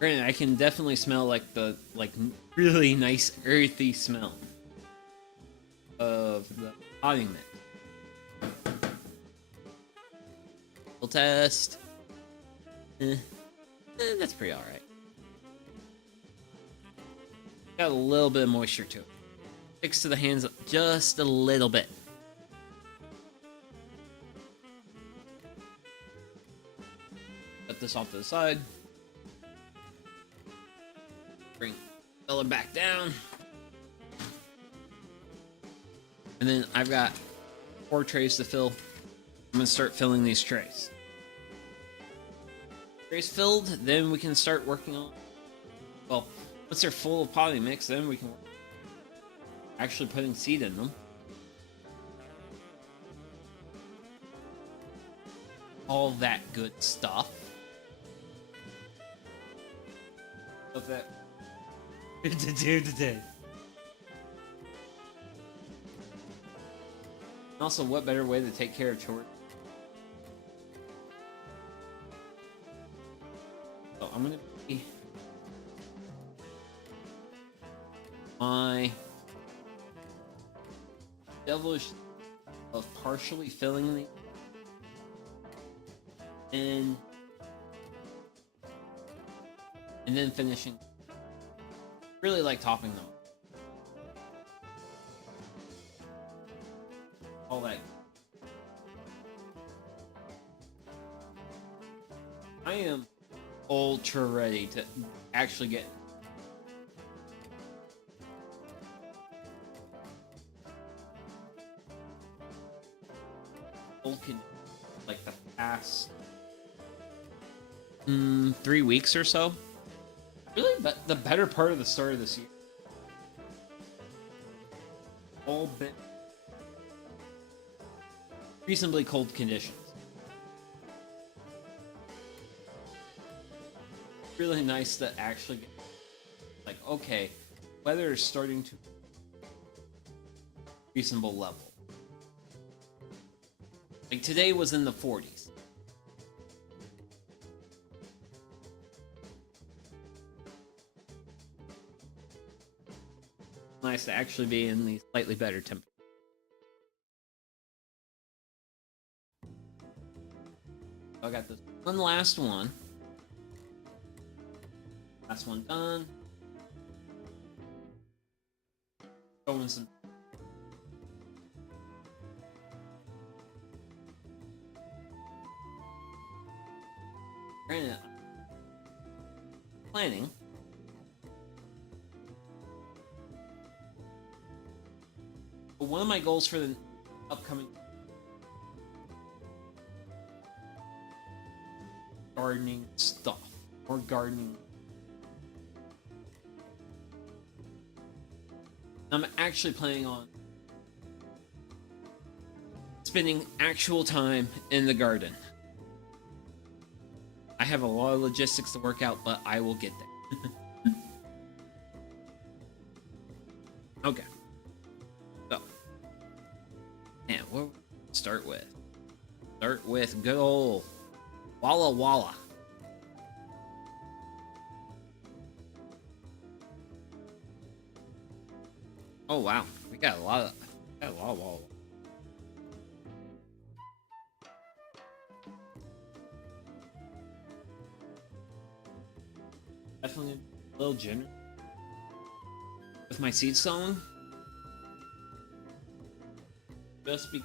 Granted, I can definitely smell like the really nice earthy smell of the potting mix. We'll test. That's pretty alright. Got a little bit of moisture to it. Sticks to the hands just a little bit. Put this off to the side. Bring the color back down. And then I've got 4 trays to fill. I'm gonna start filling these trays. Trays filled, then we can start working on. Well, once they're full of potting mix, then we can work actually putting seed in them. All that good stuff. Of that to do today. Also, what better way to take care of chores? So I'm gonna be my devilish of partially filling the and then finishing. Really like topping them. All that. I am ultra ready to actually get like the past 3 weeks or so. Really, but the better part of the start of this year. All been reasonably cold conditions. Really nice to actually get, like, okay, weather is starting to reasonable level. Like today was in the 40s. Nice to actually be in the slightly better temperature. I got this one last one. Last one done. Going some. Granted, planning. But one of my goals for the upcoming gardening stuff or gardening. I'm actually planning on spending actual time in the garden. I have a lot of logistics to work out, but I will get there. Okay. So, and what start with? Start with good old Walla Walla. Oh wow, we got a lot of Walla. Definitely a little generous with my seed sowing. Just be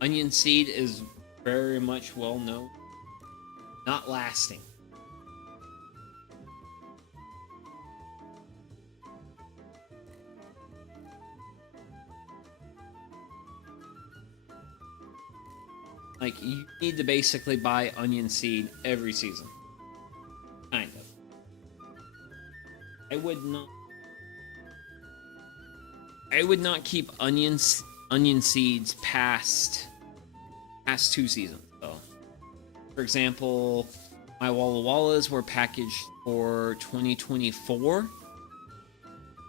onion seed is very much well known, not lasting. Like, you need to basically buy onion seed every season. Kind of. I would not keep onion seeds past 2 seasons, though. For example, my Walla Wallas were packaged for 2024.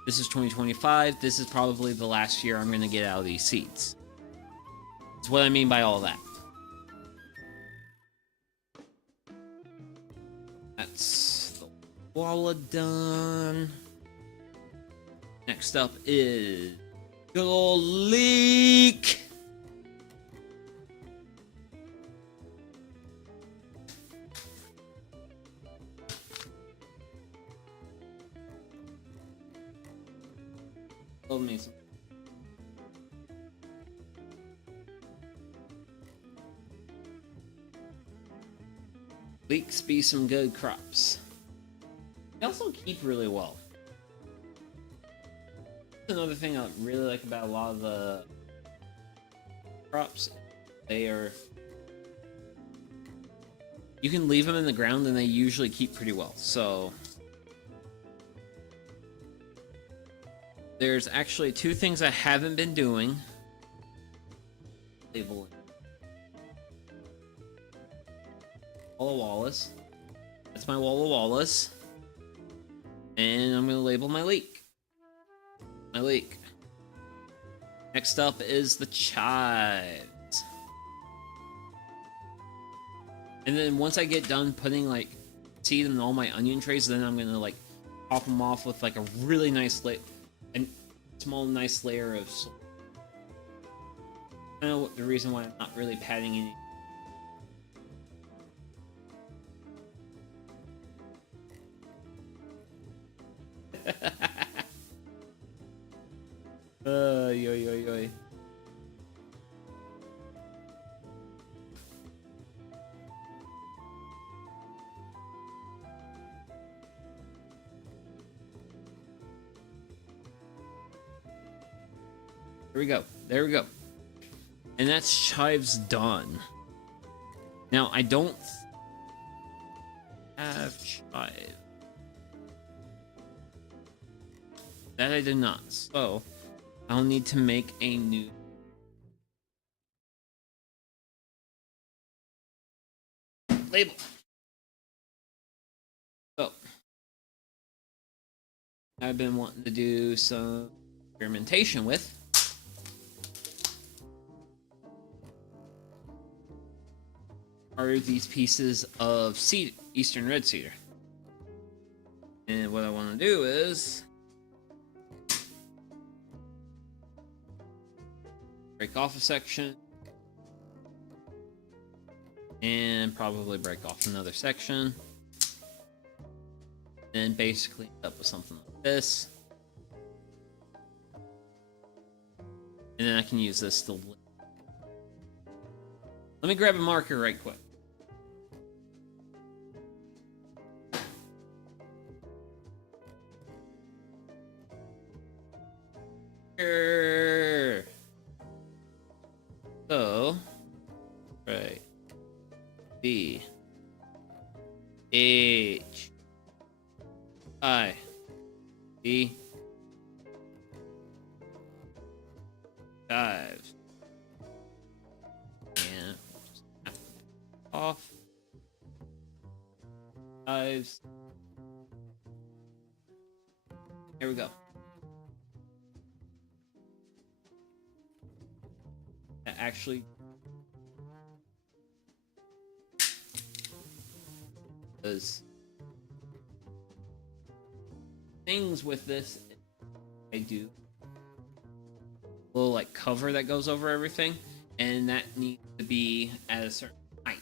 This is 2025. This is probably the last year I'm going to get out of these seeds. That's what I mean by all that. That's the Walla done. Next up is good old leek. Love me some. Leeks be some good crops. They also keep really well. Another thing I really like about a lot of the crops, they are... You can leave them in the ground and they usually keep pretty well, so... There's actually two things I haven't been doing. Labeling. Walla Wallace. That's my Walla Wallace. And I'm gonna label my leek. My leek. Next up is the chives. And then once I get done putting like seed in all my onion trays, then I'm gonna like pop them off with like a really nice small nice layer of salt. I know the reason why I'm not really patting any. Yo yo yo. There we go. There we go. And that's chives done. Now, I don't have chive. That I did not. So, I'll need to make a new... label. So, I've been wanting to do some experimentation with. Are these pieces of Eastern Red Cedar. And what I want to do is break off a section and probably break off another section. Then basically end up with something like this. And then I can use this to... Let me grab a marker right quick. So, right, B, H, I, D, dives, and just have to off, dives. Here we go. Actually does things with this. I do a little like cover that goes over everything, and that needs to be at a certain height.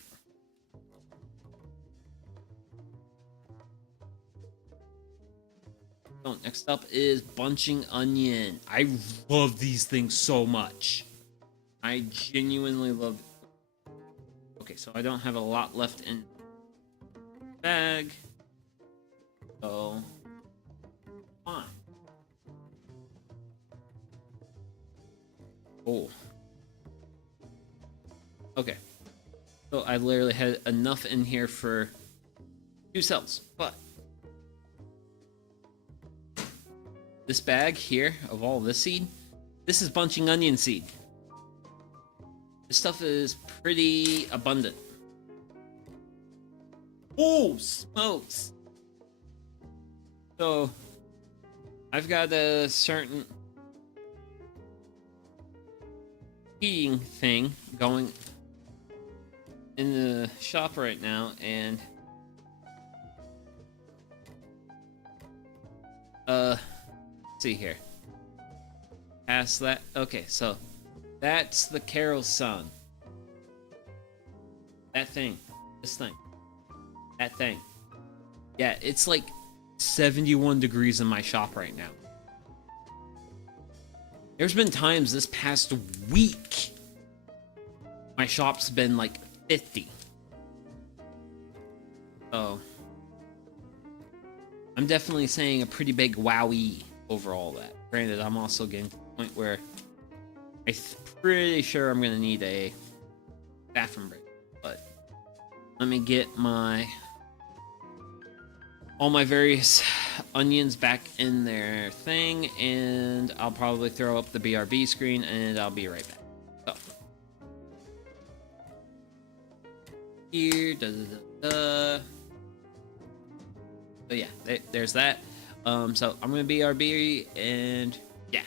So next up is bunching onion. I love these things so much. I genuinely love it. Okay, so I don't have a lot left in the bag. So, fine. Oh. Okay. So I literally had enough in here for 2 cells, but this bag here of all this seed, this is bunching onion seed. This stuff is pretty abundant. Oh, smokes! So, I've got a certain heating thing going in the shop right now, and let's see here. Past that. Okay, so that's the Carol Sun. That thing. This thing. That thing. Yeah, it's like 71 degrees in my shop right now. There's been times this past week my shop's been like 50. So I'm definitely saying a pretty big wowie over all that. Granted, I'm also getting to the point where I'm pretty sure I'm gonna need a bathroom break. But let me get all my various onions back in their thing, and I'll probably throw up the BRB screen, and I'll be right back. So here, So yeah, there's that. So I'm gonna BRB, and yeah.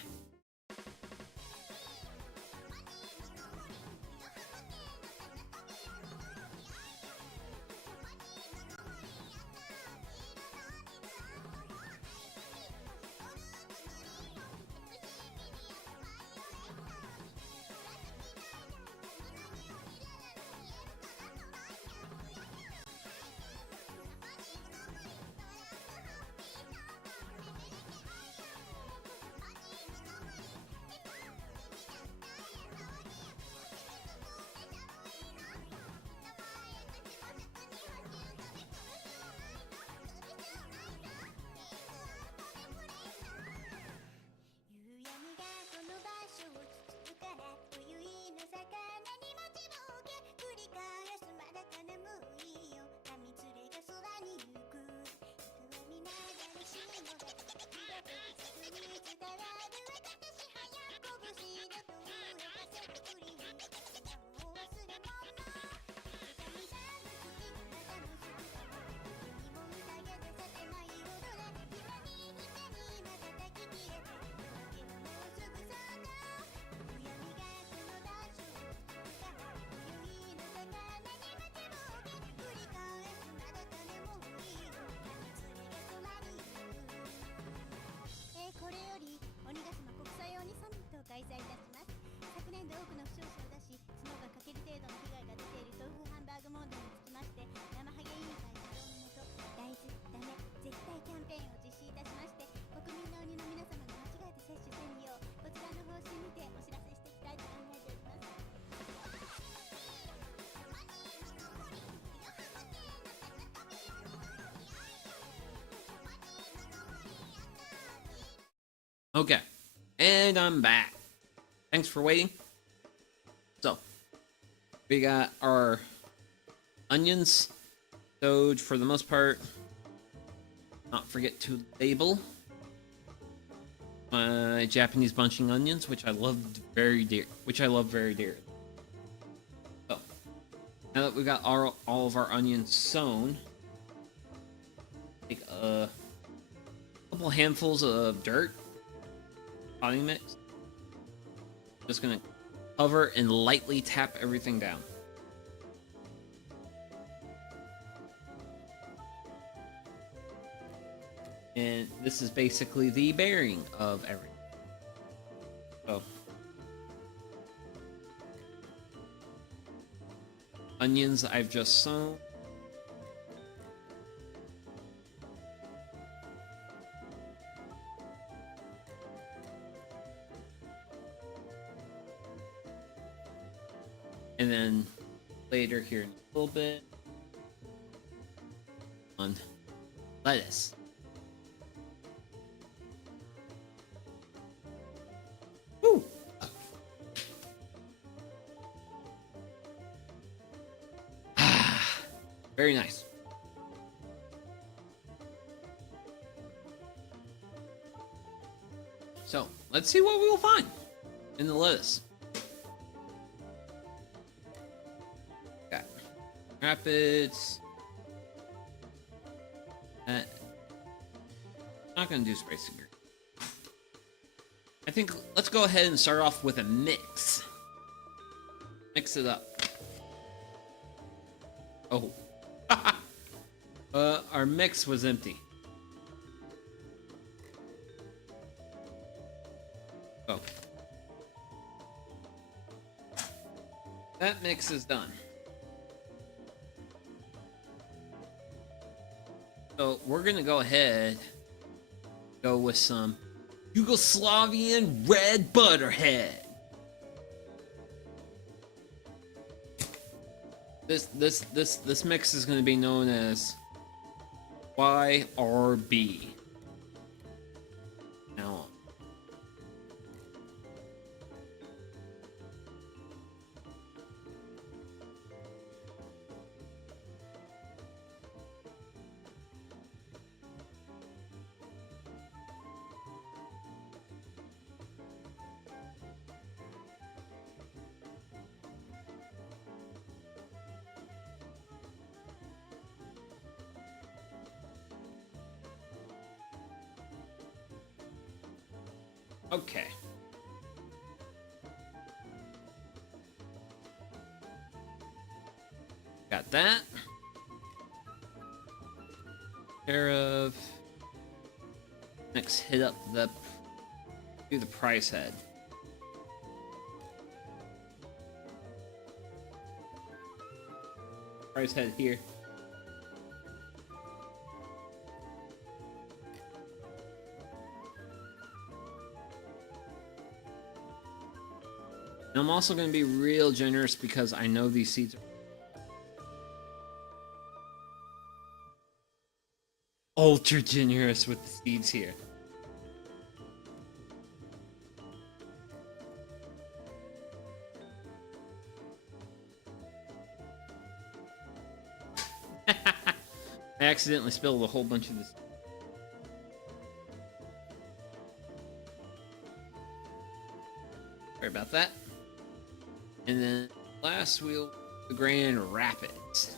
Okay, and I'm back. Thanks for waiting. So, we got our onions stowed for the most part. Not forget to label my Japanese bunching onions, which I love very dearly. So, now that we got all of our onions sewn, take a couple handfuls of dirt. Potting mix. Just gonna cover and lightly tap everything down. And this is basically the bearing of everything. So, onions I've just sewn. And then later here in a little bit on lettuce. Woo! Very nice. So let's see what we'll find in the lettuce. Rapids. Not gonna do spray singer. I think let's go ahead and start off with a mix. Mix it up. Oh. Our mix was empty. Oh. That mix is done. So we're gonna go ahead, go with some Yugoslavian red butterhead. This mix is gonna be known as YRB. Now Okay. Got that. Care of. Next, hit up the. Do the price head. Price head here. And I'm also going to be real generous because I know these seeds are ultra generous with the seeds here. I accidentally spilled a whole bunch of this. Sorry about that. And then last wheel, the Grand Rapids.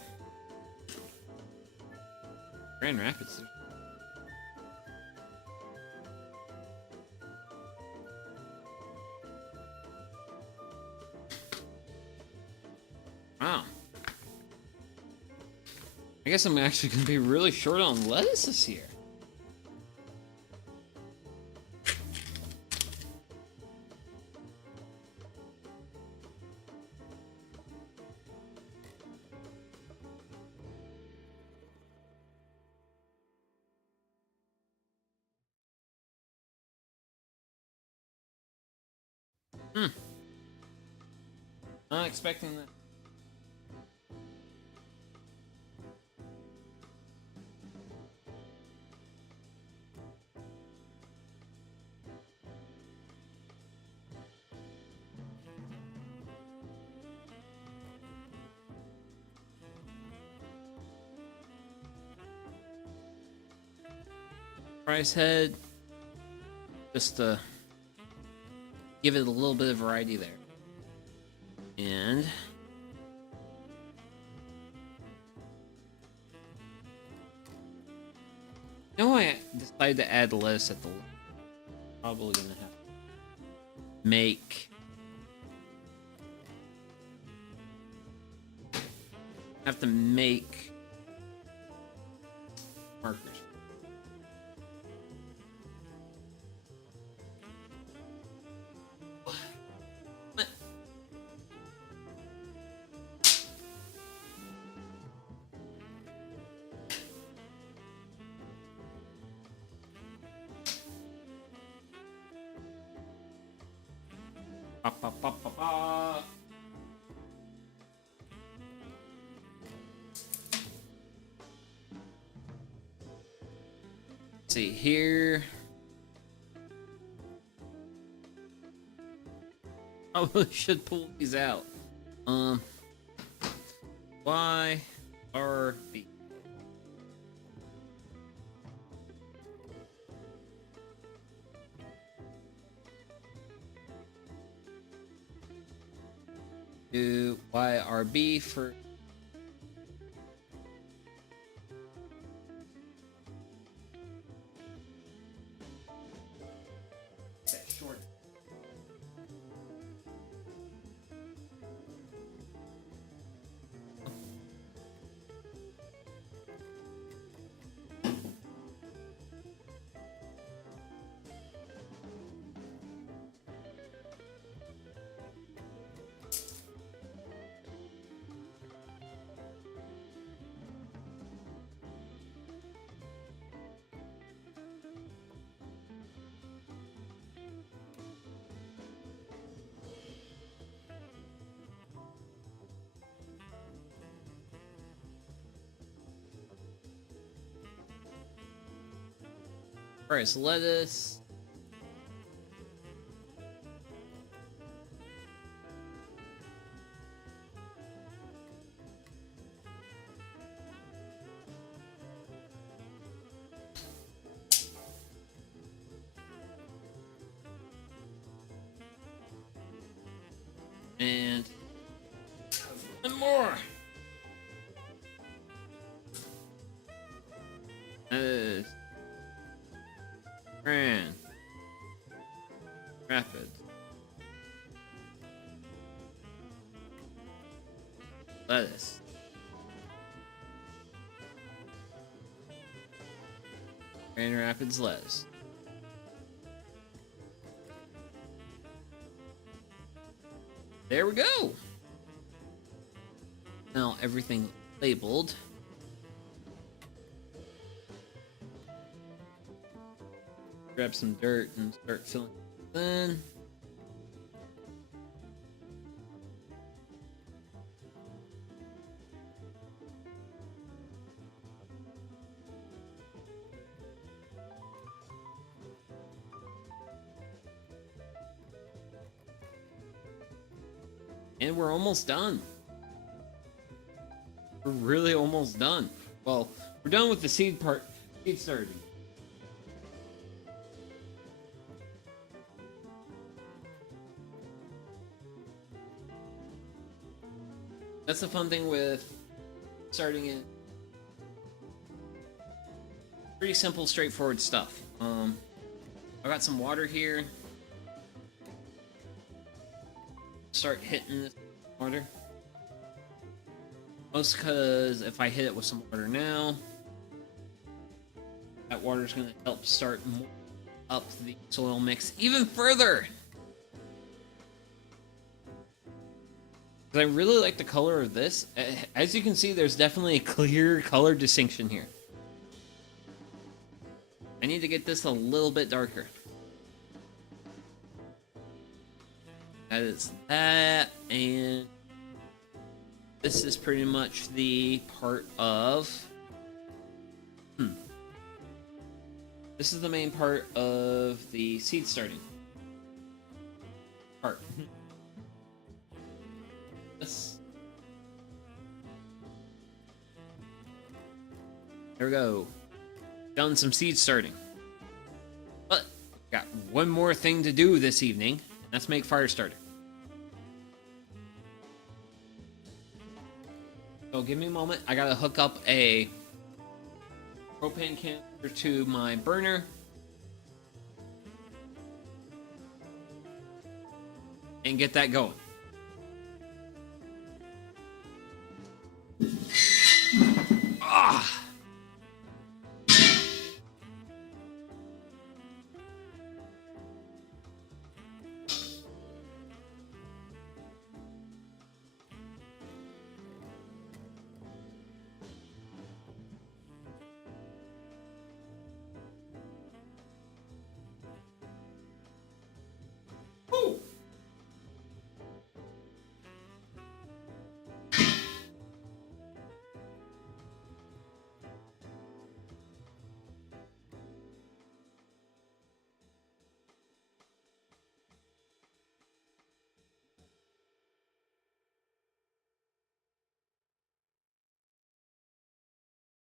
Grand Rapids. Wow. I guess I'm actually going to be really short on lettuce this year. Not expecting that. Price head. Just to give it a little bit of variety there. And you know, I decided to add lettuce at the probably gonna have to make markers. Ba, ba, ba, ba, ba. Let's see here. Probably should pull these out. Y R B. Do YRB for short. Alright, so lettuce. And one more. Grand. lettuce. Grand Rapids lettuce. There we go. Now everything labeled. Grab some dirt and start filling it in. And we're almost done. We're really almost done. Well, we're done with the seed part. Seed starting. That's the fun thing with starting it. Pretty simple, straightforward stuff. I got some water here. Start hitting this water. Most because if I hit it with some water now, that water is going to help start up the soil mix even further. I really like the color of this. As you can see, there's definitely a clear color distinction here. I need to get this a little bit darker. That is that, and this is pretty much the part of... This is the main part of the seed starting part. This. There we go. Done some seed starting. But got one more thing to do this evening. Let's make firestarter. So give me a moment. I gotta hook up a propane canister to my burner. And get that going. Ah!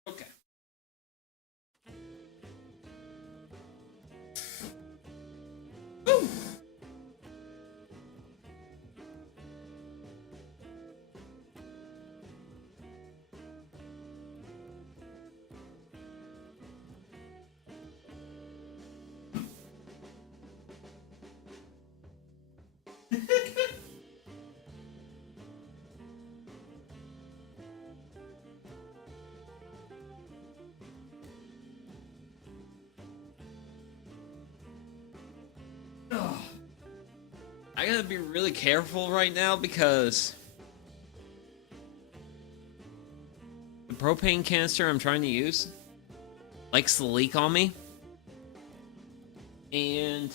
Okay. Woo! I gotta be really careful right now because the propane canister I'm trying to use likes to leak on me. And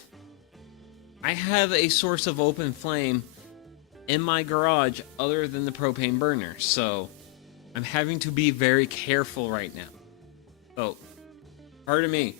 I have a source of open flame in my garage other than the propane burner. So I'm having to be very careful right now. So, pardon me.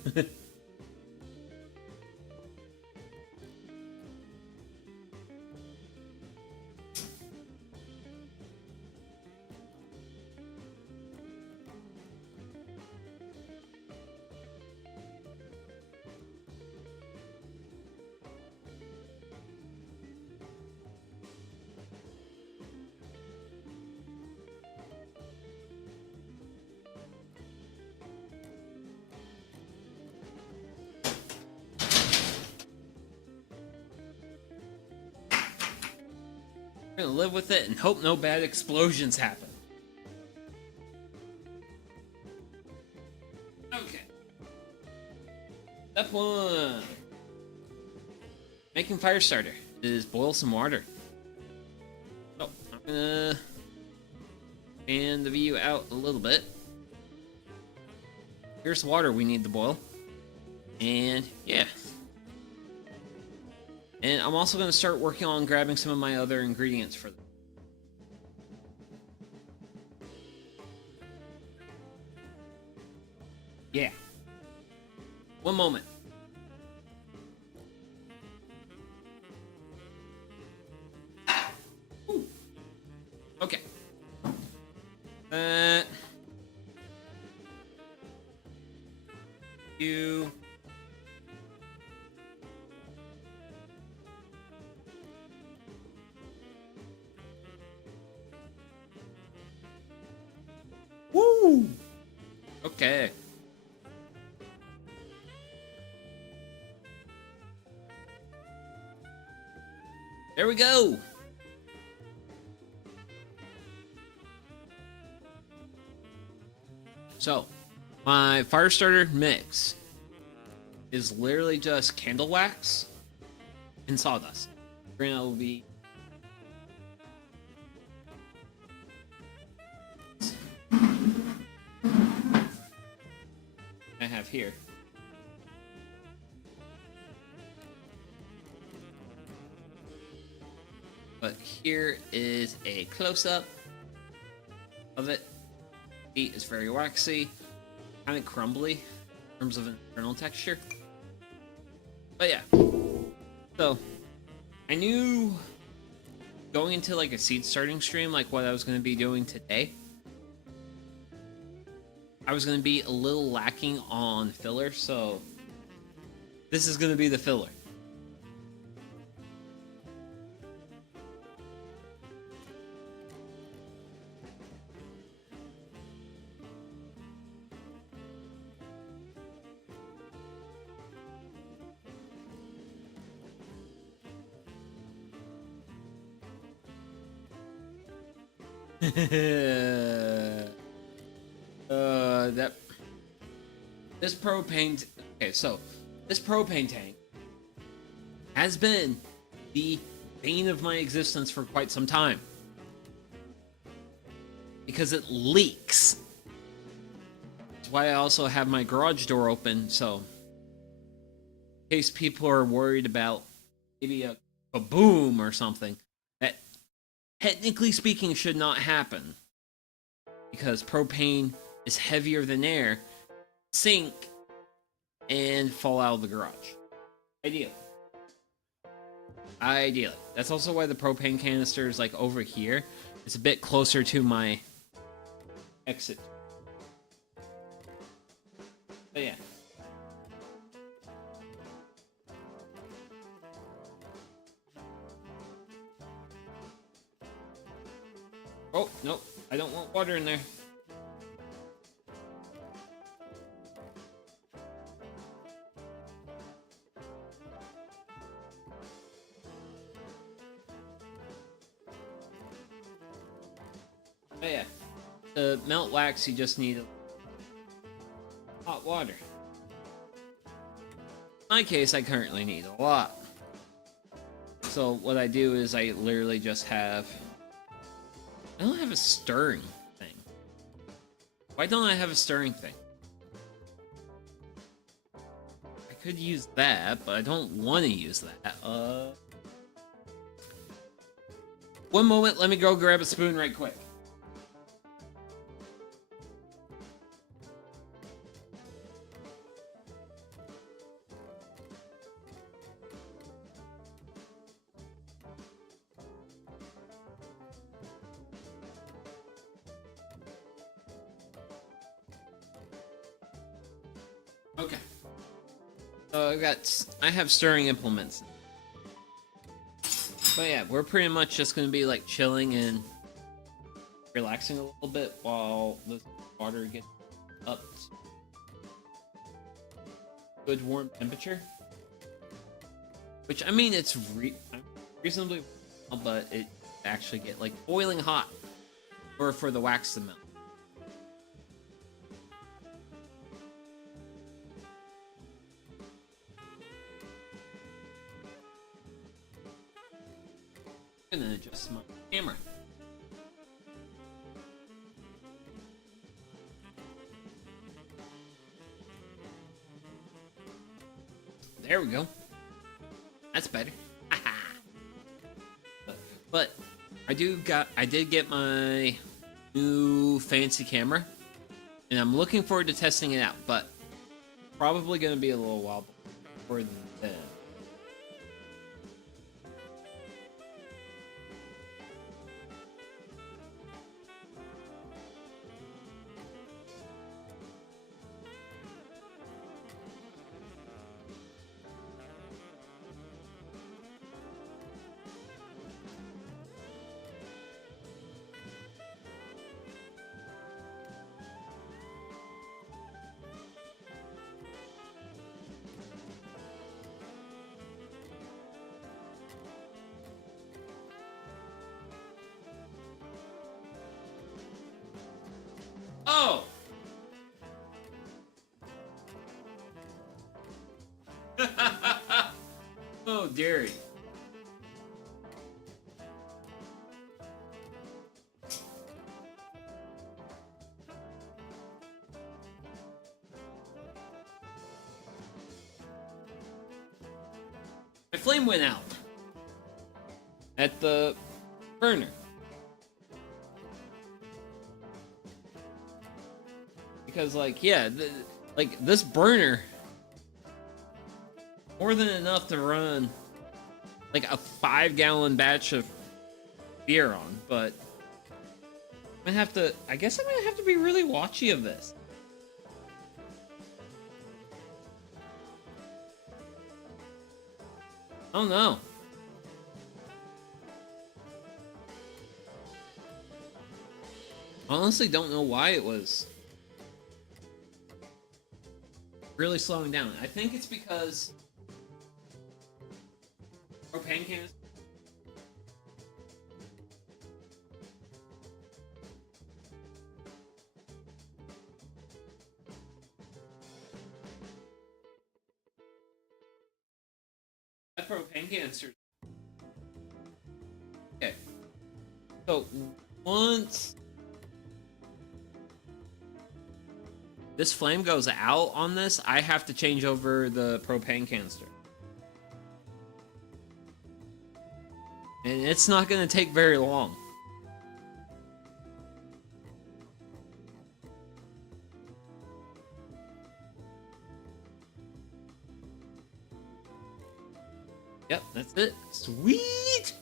We're gonna live with it and hope no bad explosions happen. Okay. Step 1. Making firestarter is boil some water. So I'm gonna fan the view out a little bit. Here's water we need to boil. And yeah. And I'm also going to start working on grabbing some of my other ingredients for them. Yeah. One moment. Ooh. Okay. You. Woo! Okay. There we go. So, my firestarter mix is literally just candle wax and sawdust. Granted, it will be I have here. But here is a close-up of it. It is very waxy, kind of crumbly in terms of internal texture. But yeah, so I knew going into like a seed starting stream, like what I was going to be doing today, I was going to be a little lacking on filler, so this is going to be the filler. This propane. Okay, so this propane tank has been the bane of my existence for quite some time because it leaks. That's why I also have my garage door open, so in case people are worried about maybe a kaboom or something, that technically speaking should not happen because propane is heavier than air, sink and fall out of the garage. Ideally. That's also why the propane canister is like over here. It's a bit closer to my exit. But yeah. Oh, nope. I don't want water in there. But yeah. To melt wax, you just need hot water. In my case, I currently need a lot. So what I do is I literally just have... I don't have a stirring thing. Why don't I have a stirring thing? I could use that, but I don't want to use that. One moment, let me go grab a spoon right quick. Okay. So I have stirring implements. But yeah, we're pretty much just gonna be like chilling and relaxing a little bit while the water gets up to good warm temperature. Which I mean it's reasonably warm, but it to actually get like boiling hot, or for the wax to melt. I'm gonna adjust my camera. There we go. That's better. But I did get my new fancy camera, and I'm looking forward to testing it out. But probably gonna be a little while before then. Oh! Oh, dearie. My flame went out at the burner. Because, like, yeah, like, this burner, more than enough to run, like, a 5-gallon batch of beer on, but I'm gonna have to, I guess I'm gonna have to be really watchy of this. Oh no. Honestly, don't know why it was really slowing down. I think it's because propane cans. That propane canister. Okay. So once this flame goes out on this, I have to change over the propane canister. And it's not going to take very long. Yep, that's it. Sweet!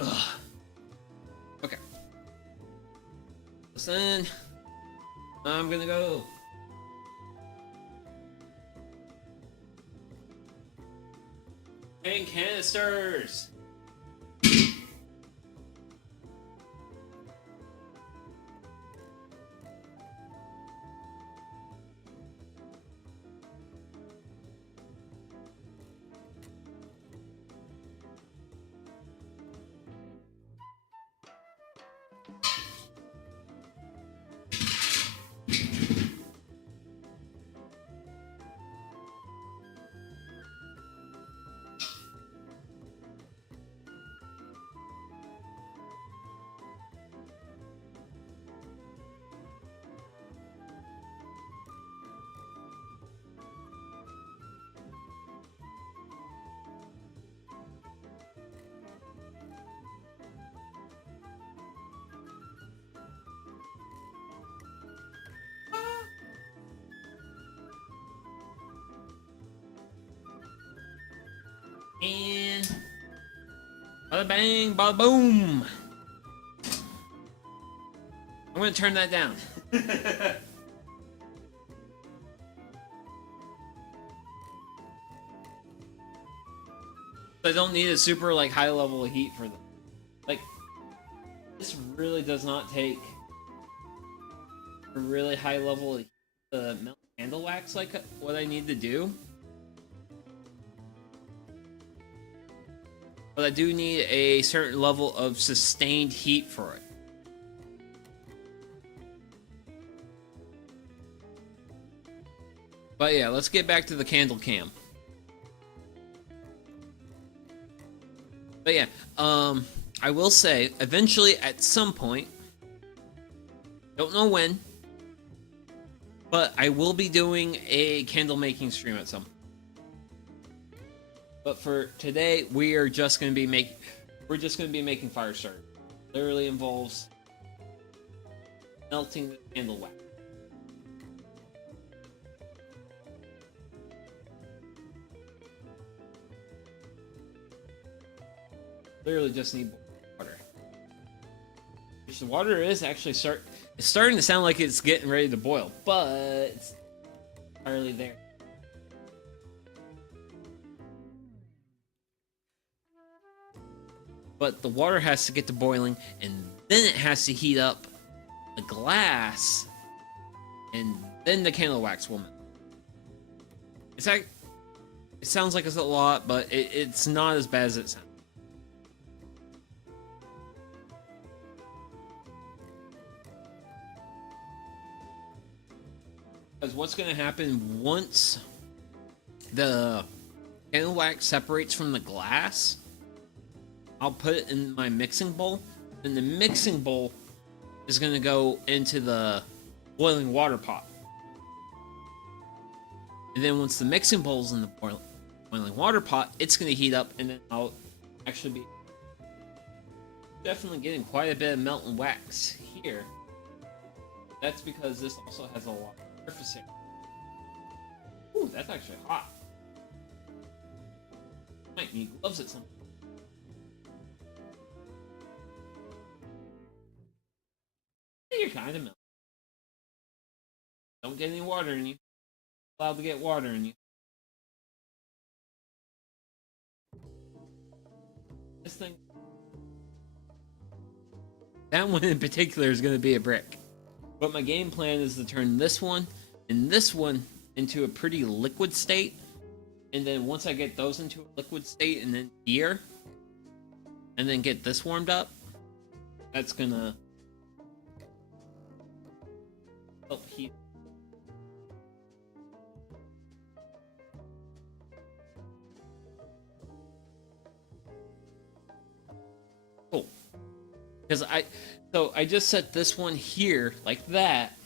Ugh. Okay. Listen, I'm gonna go. And canisters! And bada bang, bada boom. I'm gonna turn that down. I don't need a super like high level of heat for them. Like, this really does not take a really high level of the melt candle wax like what I need to do. But I do need a certain level of sustained heat for it. But yeah, let's get back to the candle cam. But yeah, I will say, eventually, at some point, don't know when, but I will be doing a candle making stream at some point. But for today, we are just going to be making firestarter. Literally involves melting the candle wax. Literally just need water. Which the water is actually it's starting to sound like it's getting ready to boil, but it's hardly there. But the water has to get to boiling, and then it has to heat up the glass, and then the candle wax will melt. It sounds like it's a lot, but it's not as bad as it sounds. Because what's going to happen once the candle wax separates from the glass, I'll put it in my mixing bowl, and the mixing bowl is going to go into the boiling water pot. And then once the mixing bowl's in the boiling water pot, it's going to heat up, and then I'll actually be definitely getting quite a bit of melting wax here. That's because this also has a lot of surface area. Ooh, that's actually hot. Might need gloves at some point. You're kind of melting. Don't get any water in you. You're allowed to get water in you. This thing. That one in particular is going to be a brick. But my game plan is to turn this one and this one into a pretty liquid state. And then once I get those into a liquid state and then here, and then get this warmed up, that's going to help heat. Cool. Because I just set this one here like that.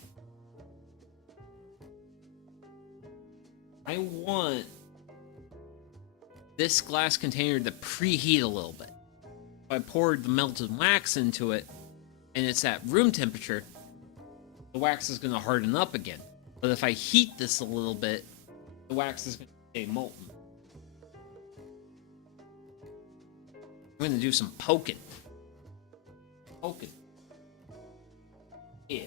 I want this glass container to preheat a little bit. If I poured the melted wax into it and it's at room temperature, the wax is going to harden up again. But if I heat this a little bit, the wax is going to stay molten. I'm going to do some poking. Poking. Yeah.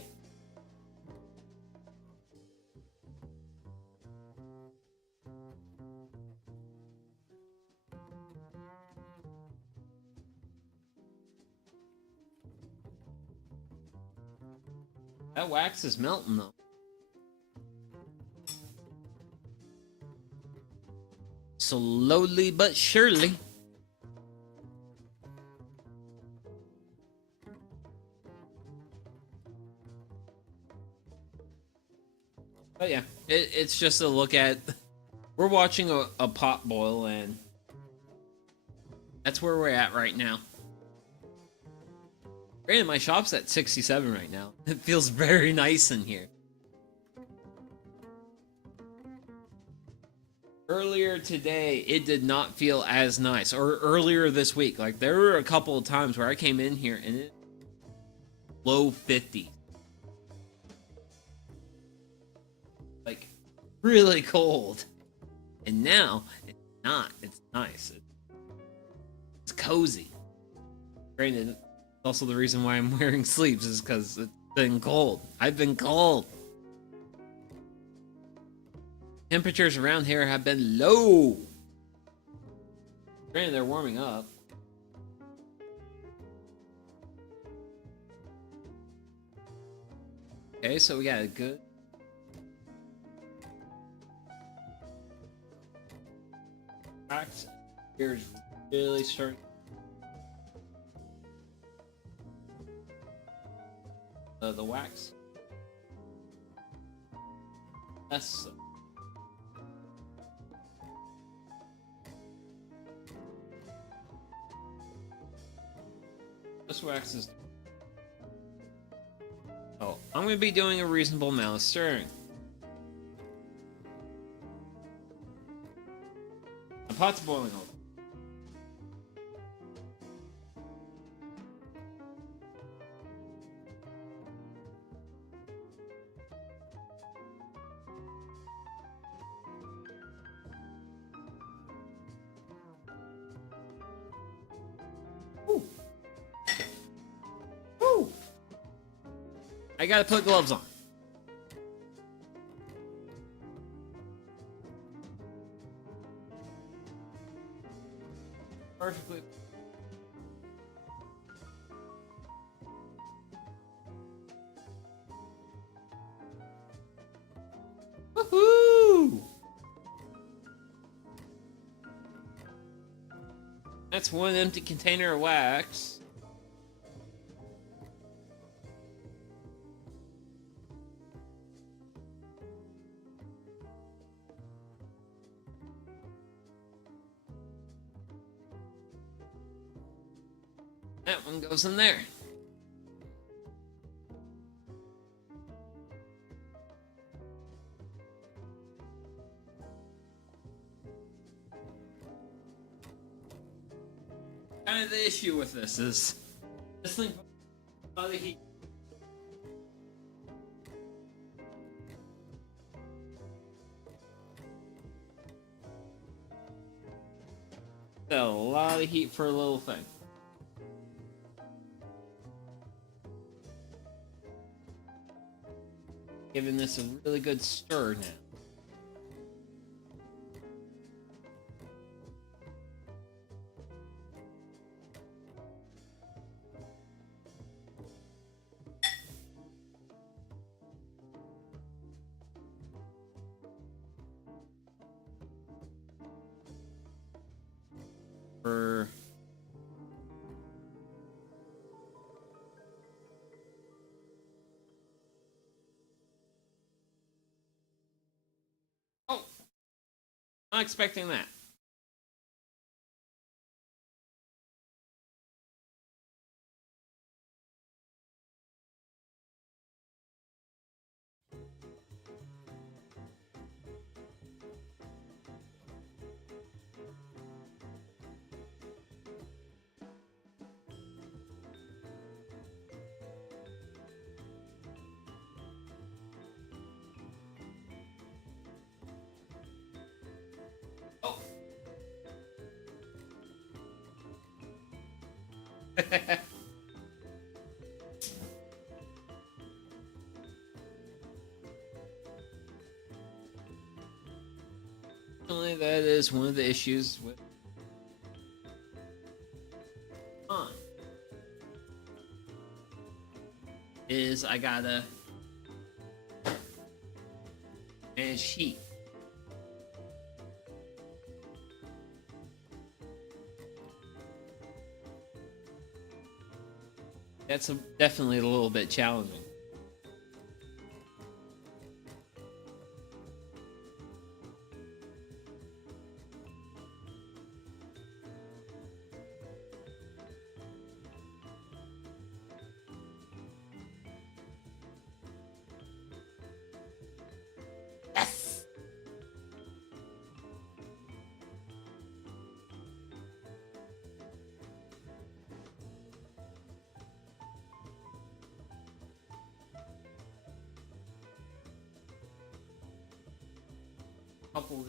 That wax is melting though. Slowly but surely. But yeah, it's just a look at. We're watching a pot boil, and that's where we're at right now. Granted, my shop's at 67 right now. It feels very nice in here. Earlier today, it did not feel as nice. Or earlier this week. Like, there were a couple of times where I came in here and it low 50s. Like, really cold. And now, it's not. It's nice. It's cozy. Granted, also the reason why I'm wearing sleeves is because it's been cold. I've been cold. Temperatures around here have been low. Granted, they're warming up. Okay, so we got a good. Wax. Here's really starting. The wax. That's. This wax is. Oh, I'm going to be doing a reasonable amount of stirring. The pot's boiling over. Woo. Woo. I gotta put gloves on. Perfectly. Woohoo! That's one empty container of wax. That one goes in there. Kind of the issue with this is this thing a lot of heat. A lot of heat for a little thing. Giving this a really good stir now. For oh, not expecting that. Oh. That is one of the issues with is I gotta manage heat. That's definitely a little bit challenging. Yes! Couple of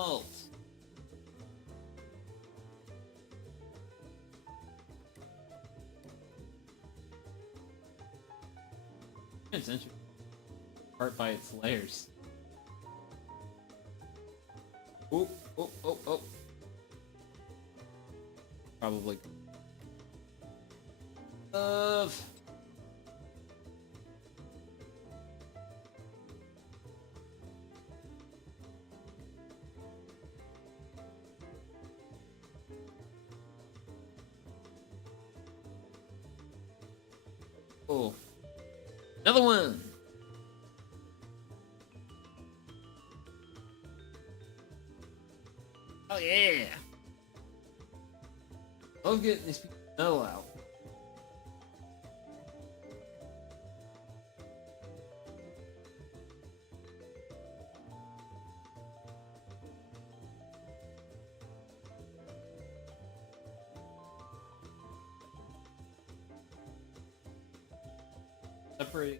Alt. It's interesting. Part by its layers. Oh, oh, oh, oh. Probably. Of. Oh. Another one. Oh yeah. Love getting these people metal out. Separating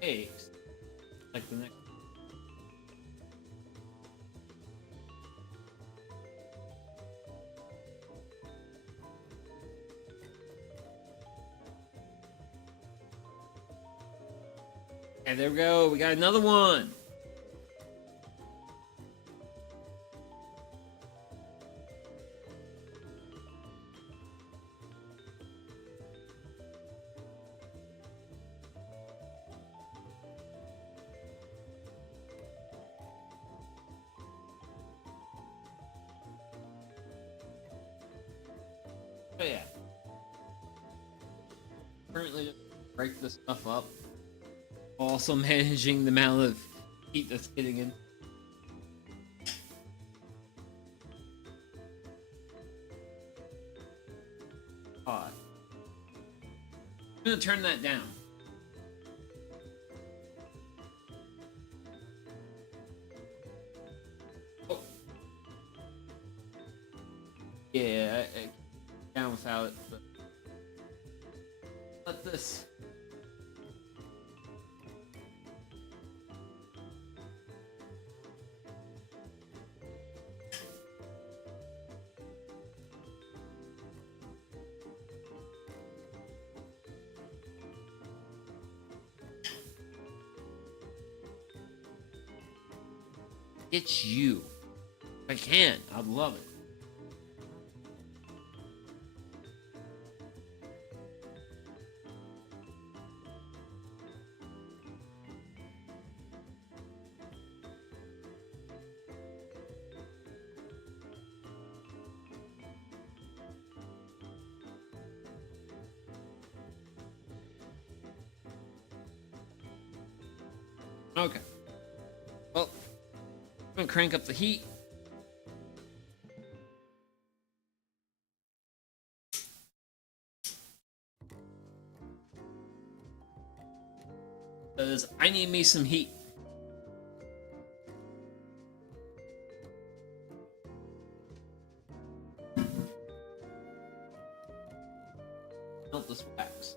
eggs like the next. And there we go. We got another one. Oh yeah. Currently just break this stuff up. Also managing the amount of heat that's getting in. Hot. I'm gonna turn that down. Oh. Yeah, I down without it, but let this. It's you. If I can, I'd love it. Okay. Well, I'm gonna crank up the heat. Because I need me some heat. Melt this wax.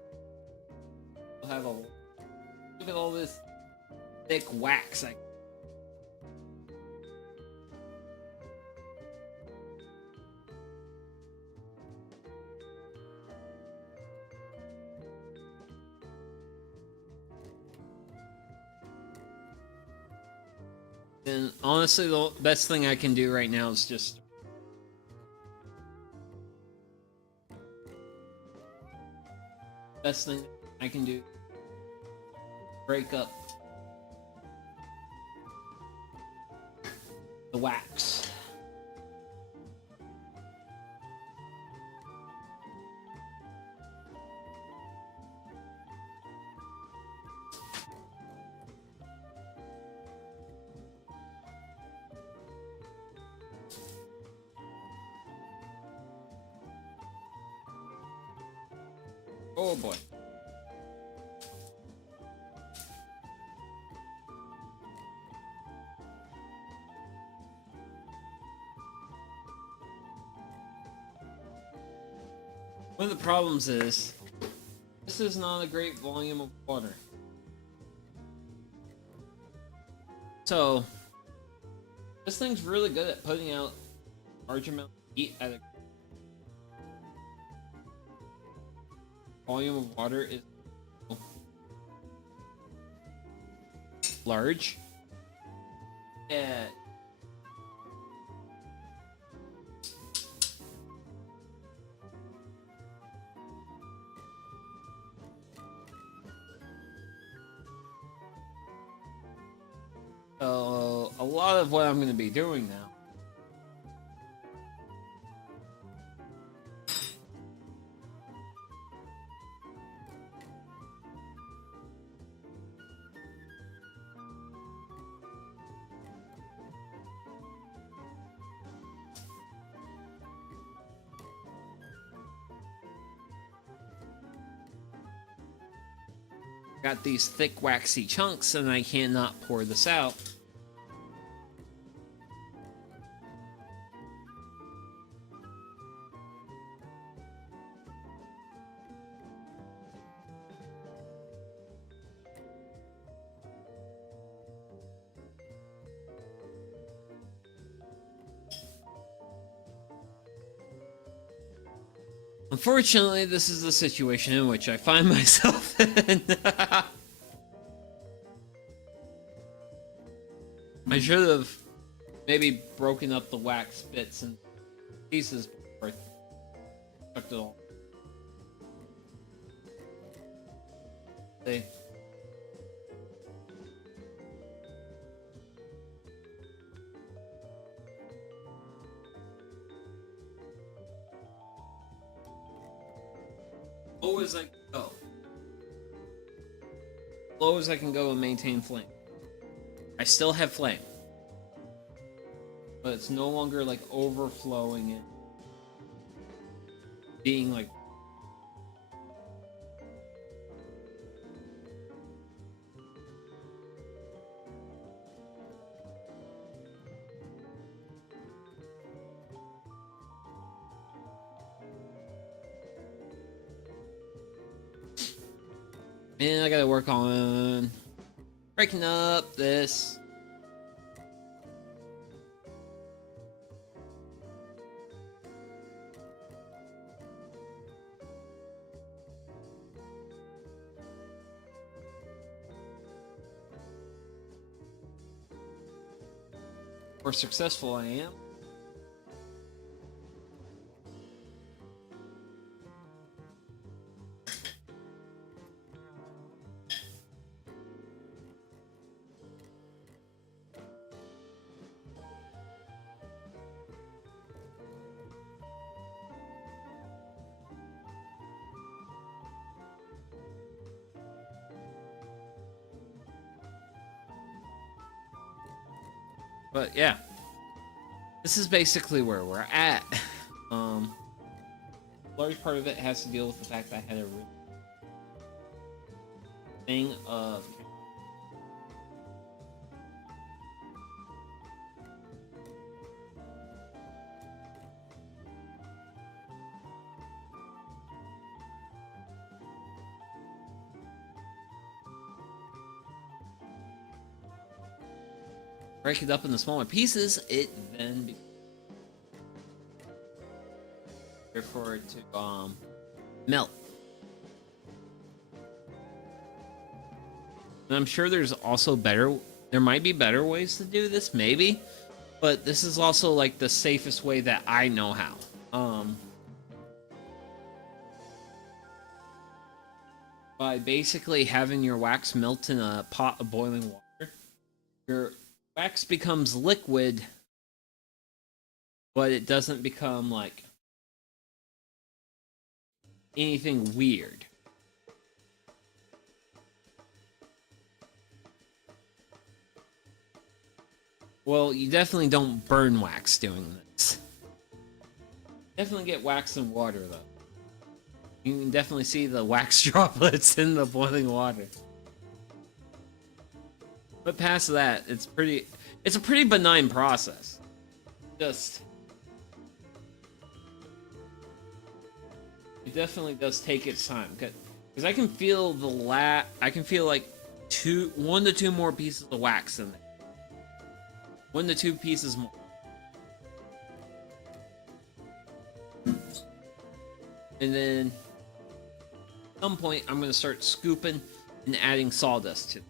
We'll have a look at all this thick wax. And honestly, the best thing I can do right now is just best thing I can do. Break up the wax. Oh boy. One of the problems is, this is not a great volume of water. So, This thing's really good at putting out large amount of heat at a volume of water is large. Yeah. So a lot of what I'm going to be doing now got these thick waxy chunks and I cannot pour this out. Unfortunately, this is the situation in which I find myself in. I should have maybe broken up the wax bits and pieces before I tucked it all. See? Low as I can go. Low as I can go and maintain flame. I still have flame. But it's no longer like overflowing and being like and I gotta work on breaking up this. The more successful I am, but yeah, this is basically where we're at. Large part of it has to deal with the fact that I had a real thing of break it up into smaller pieces. It then for it to melt. And I'm sure there's also there might be better ways to do this, maybe, but this is also like the safest way that I know how. By basically having your wax melt in a pot of boiling water, your wax becomes liquid, but it doesn't become like anything weird. Well, you definitely don't burn wax doing this. Definitely get wax in water though. You can definitely see the wax droplets in the boiling water. But past that, it's a pretty benign process. It definitely does take its time, because I can feel I can feel like 1 to 2 more pieces of wax in there. 1 to 2 pieces more. And then at some point, I'm going to start scooping and adding sawdust to it.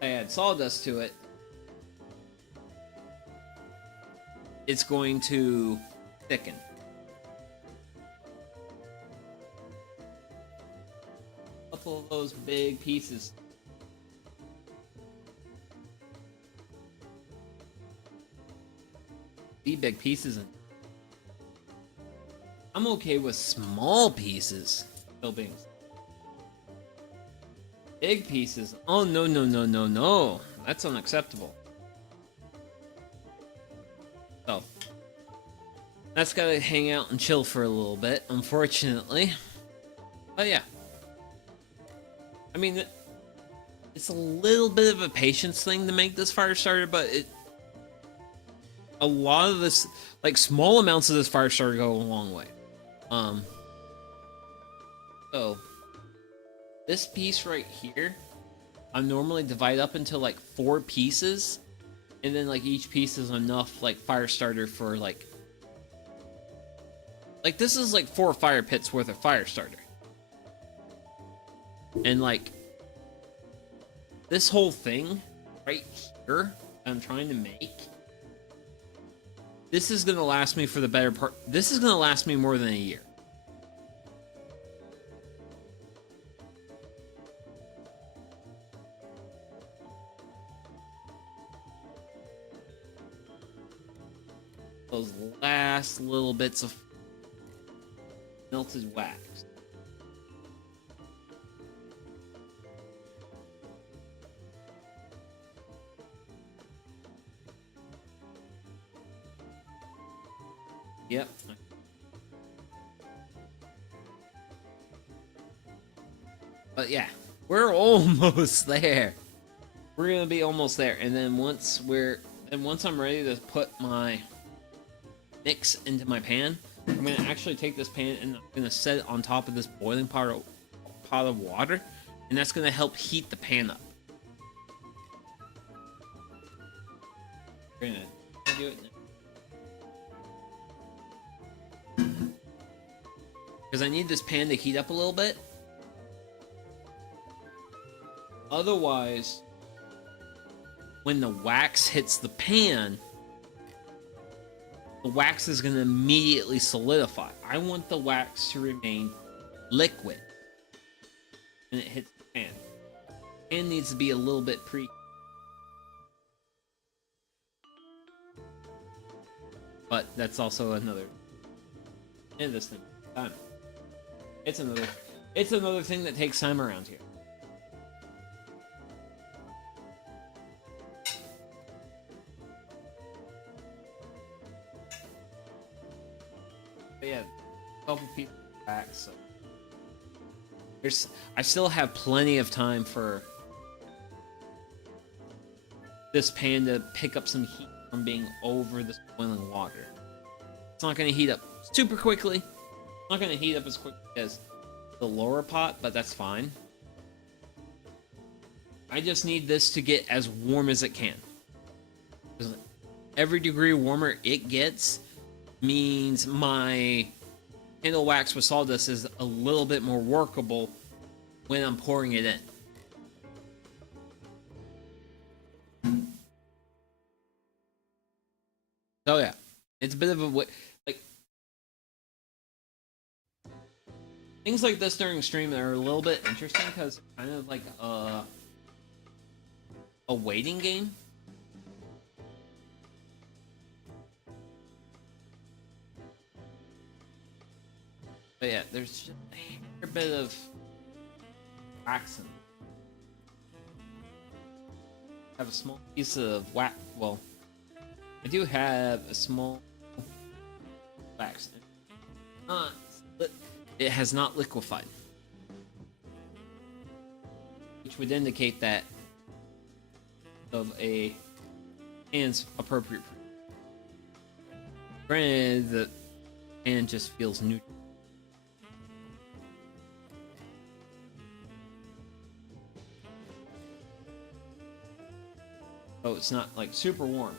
I add sawdust to it, it's going to thicken. A couple of those big pieces. The big pieces. I'm okay with small pieces. Still being big pieces. Oh no no no no no! That's unacceptable. So that's gotta hang out and chill for a little bit, unfortunately. But yeah, I mean, it's a little bit of a patience thing to make this fire starter, but a lot of this, like small amounts of this fire starter, go a long way. So this piece right here, I normally divide up into like 4 pieces, and then like each piece is enough like fire starter for like this is like 4 fire pits worth of fire starter. And like this whole thing right here I'm trying to make, this is gonna last me for the better part. This is gonna last me more than a year. Those last little bits of melted wax. Yep. But yeah, we're almost there. We're gonna be almost there, and then once I'm ready to put my mix into my pan, I'm gonna actually take this pan and I'm gonna set it on top of this boiling pot of water, and that's gonna help heat the pan up. We're gonna do it now. Because I need this pan to heat up a little bit. Otherwise, when the wax hits the pan, the wax is going to immediately solidify. I want the wax to remain liquid when it hits the pan. The pan needs to be a little bit but that's also another. And this thing, time. It's another thing that takes time around here. But yeah, a couple people back, so I still have plenty of time for this pan to pick up some heat from being over this boiling water. It's not going to heat up super quickly. It's not going to heat up as quickly as the lower pot, but that's fine. I just need this to get as warm as it can. Because every degree warmer it gets means my candle wax with sawdust is a little bit more workable when I'm pouring it in. So yeah, it's a bit of a like things like this during stream are a little bit interesting because it's kind of like a waiting game. But yeah, there's just a hair bit of accent. I have a small piece of wax. Well, I do have a small wax. It has not liquefied, which would indicate that of a pan's appropriate. Granted, the pan just feels neutral. so it's not like super warm.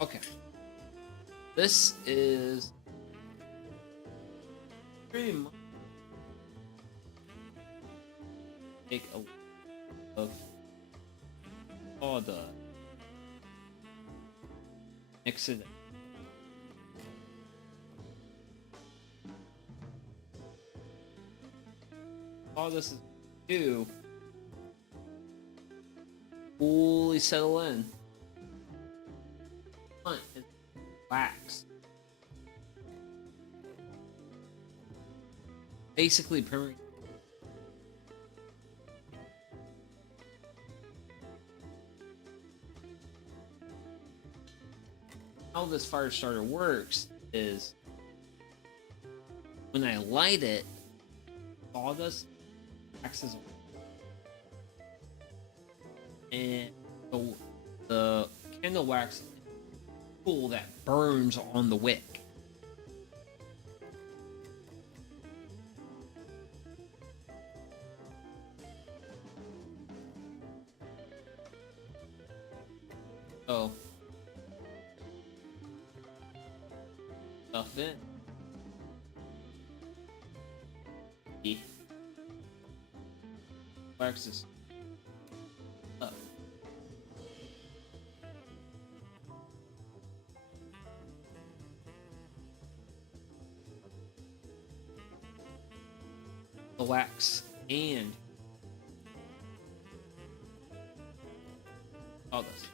Okay. This is pretty much take a of all the mix it. All this is do fully settle in. Is wax. Basically permanent. How this fire starter works is when I light it, sawdust waxes and the candle wax pool that burns on the wick. So stuff in. The wax is up. The wax and all this.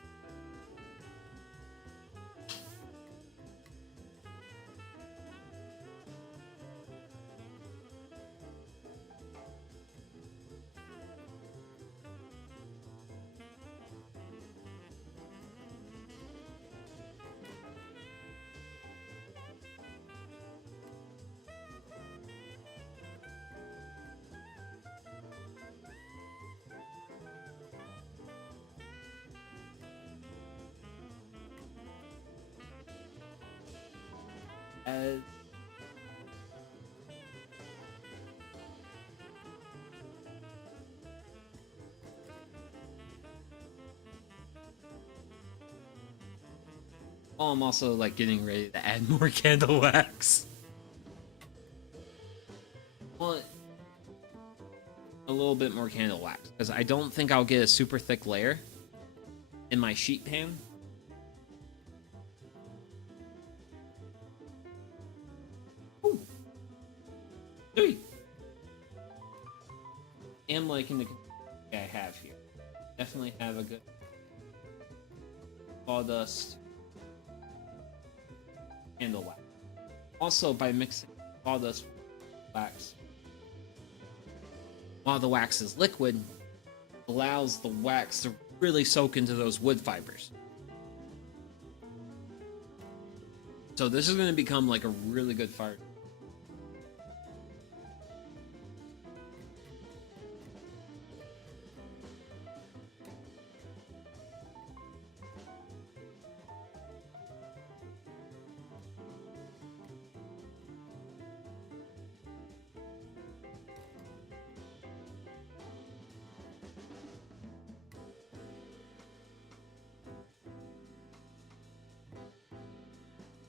As oh, I'm also like getting ready to add more candle wax. Well, a little bit more candle wax because I don't think I'll get a super thick layer in my sheet pan. Am liking the I have here. Definitely have a good sawdust candle wax. Also, by mixing sawdust wax, while the wax is liquid, allows the wax to really soak into those wood fibers. So this is going to become like a really good fire.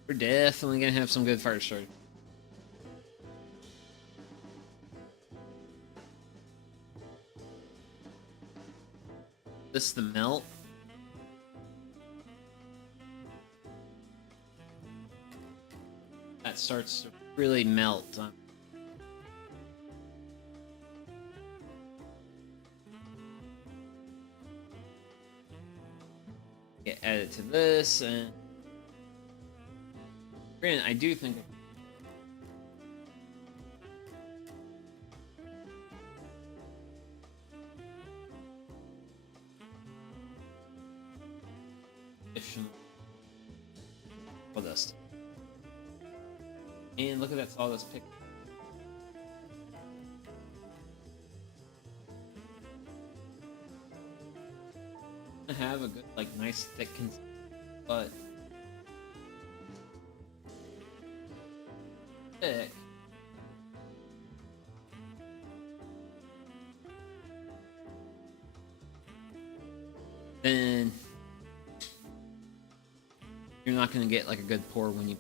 We're definitely gonna have some good fire starters. This the melt. That starts to really melt. Get added to this and. Granted, I do think additional sawdust. And look at that sawdust pick. I have a good, like, nice thick consistency, but thick. then you're not going to get like a good pour when you.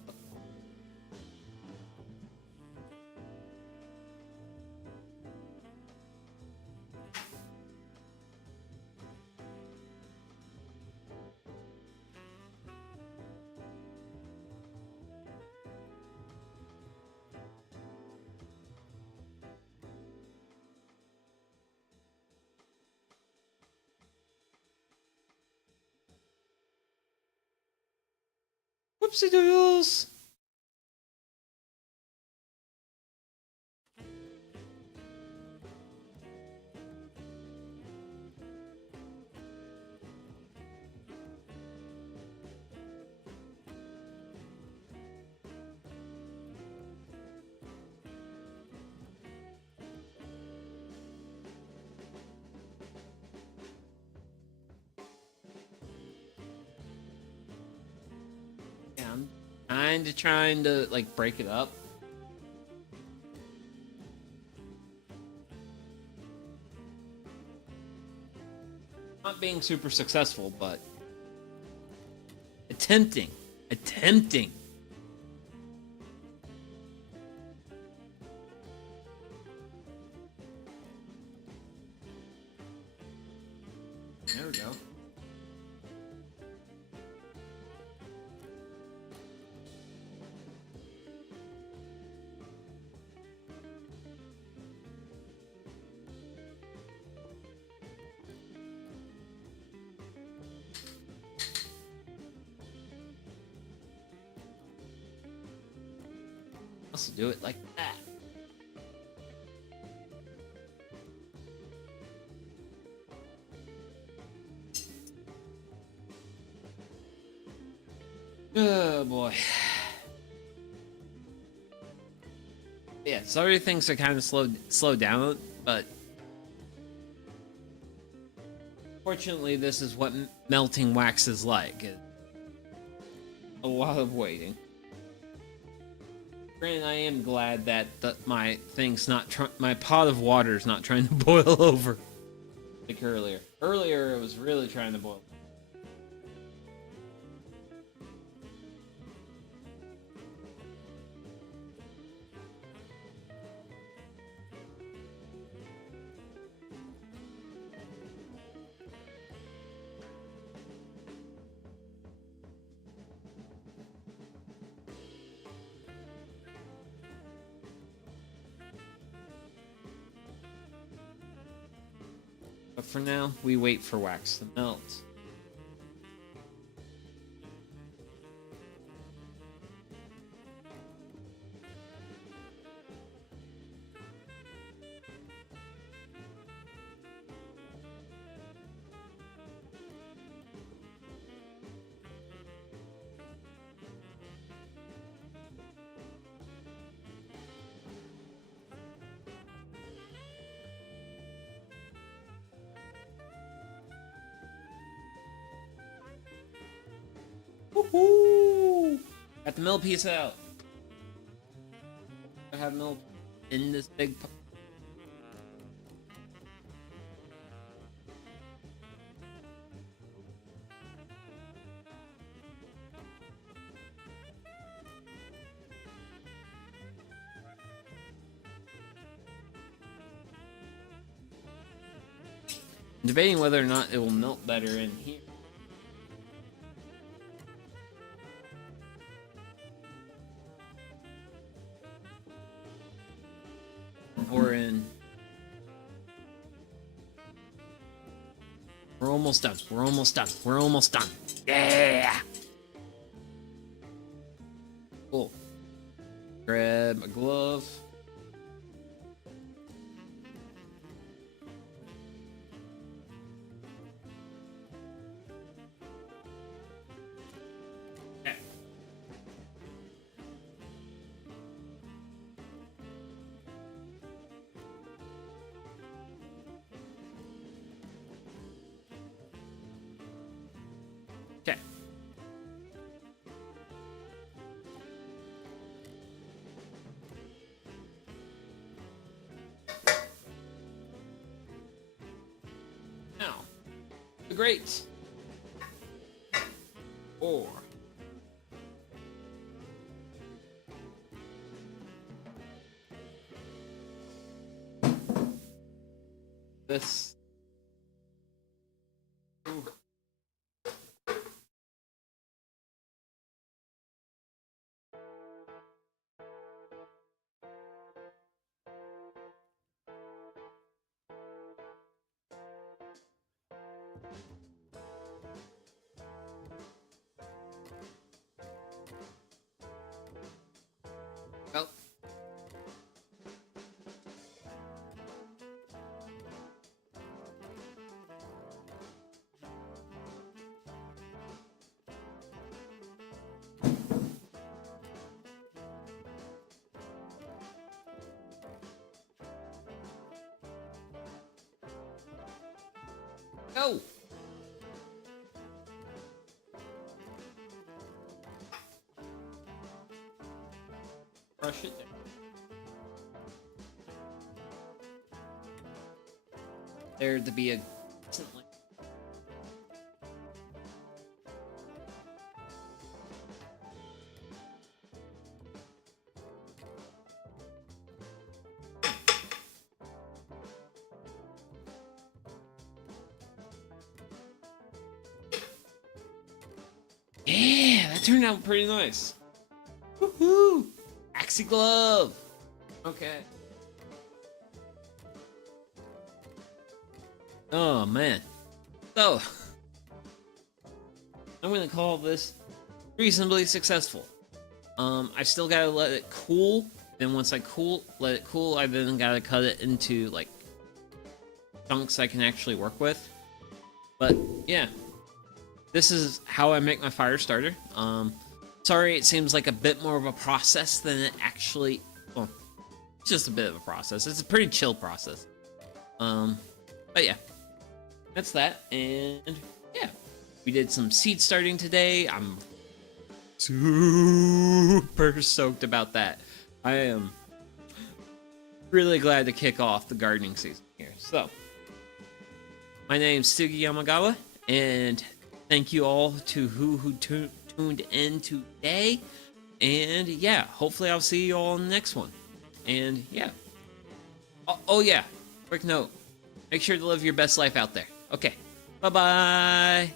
Whoopsie doodles. Yeah, I'm kind of trying to like break it up. Not being super successful, but attempting. There we go. Also do it like that. Oh boy. Yeah, sorry things are kind of slowed down, but fortunately this is what melting wax is like. A lot of waiting. Granted, I am glad that my thing's not my pot of water is not trying to boil over like earlier. Earlier it was really trying to boil. But for now, we wait for wax to melt. Woohoo! Got the mill piece out. I have milk in this big. I'm debating whether or not it will melt better in here. Or in. We're almost done. We're almost done. We're almost done. Yeah! Cool. Grab a glove. Okay. Now, the grate. 4. This. Ooh. Well. Go! Brush it down. There to be a yeah, that turned out pretty nice. Woohoo! Axie glove. Okay. Oh man. So I'm gonna call this reasonably successful. I still gotta let it cool. Then once I let it cool, I then gotta cut it into like chunks I can actually work with. But yeah, this is how I make my fire starter. Sorry, it seems like a bit more of a process than it actually. Well, it's just a bit of a process. It's a pretty chill process. But yeah, that's that. And yeah, we did some seed starting today. I'm super stoked about that. I am really glad to kick off the gardening season here. So, my name's Sugi Yamagawa, and thank you all to who tuned in today. And yeah, hopefully I'll see you all in the next one. And yeah. Oh yeah, quick note. Make sure to live your best life out there. Okay, bye-bye.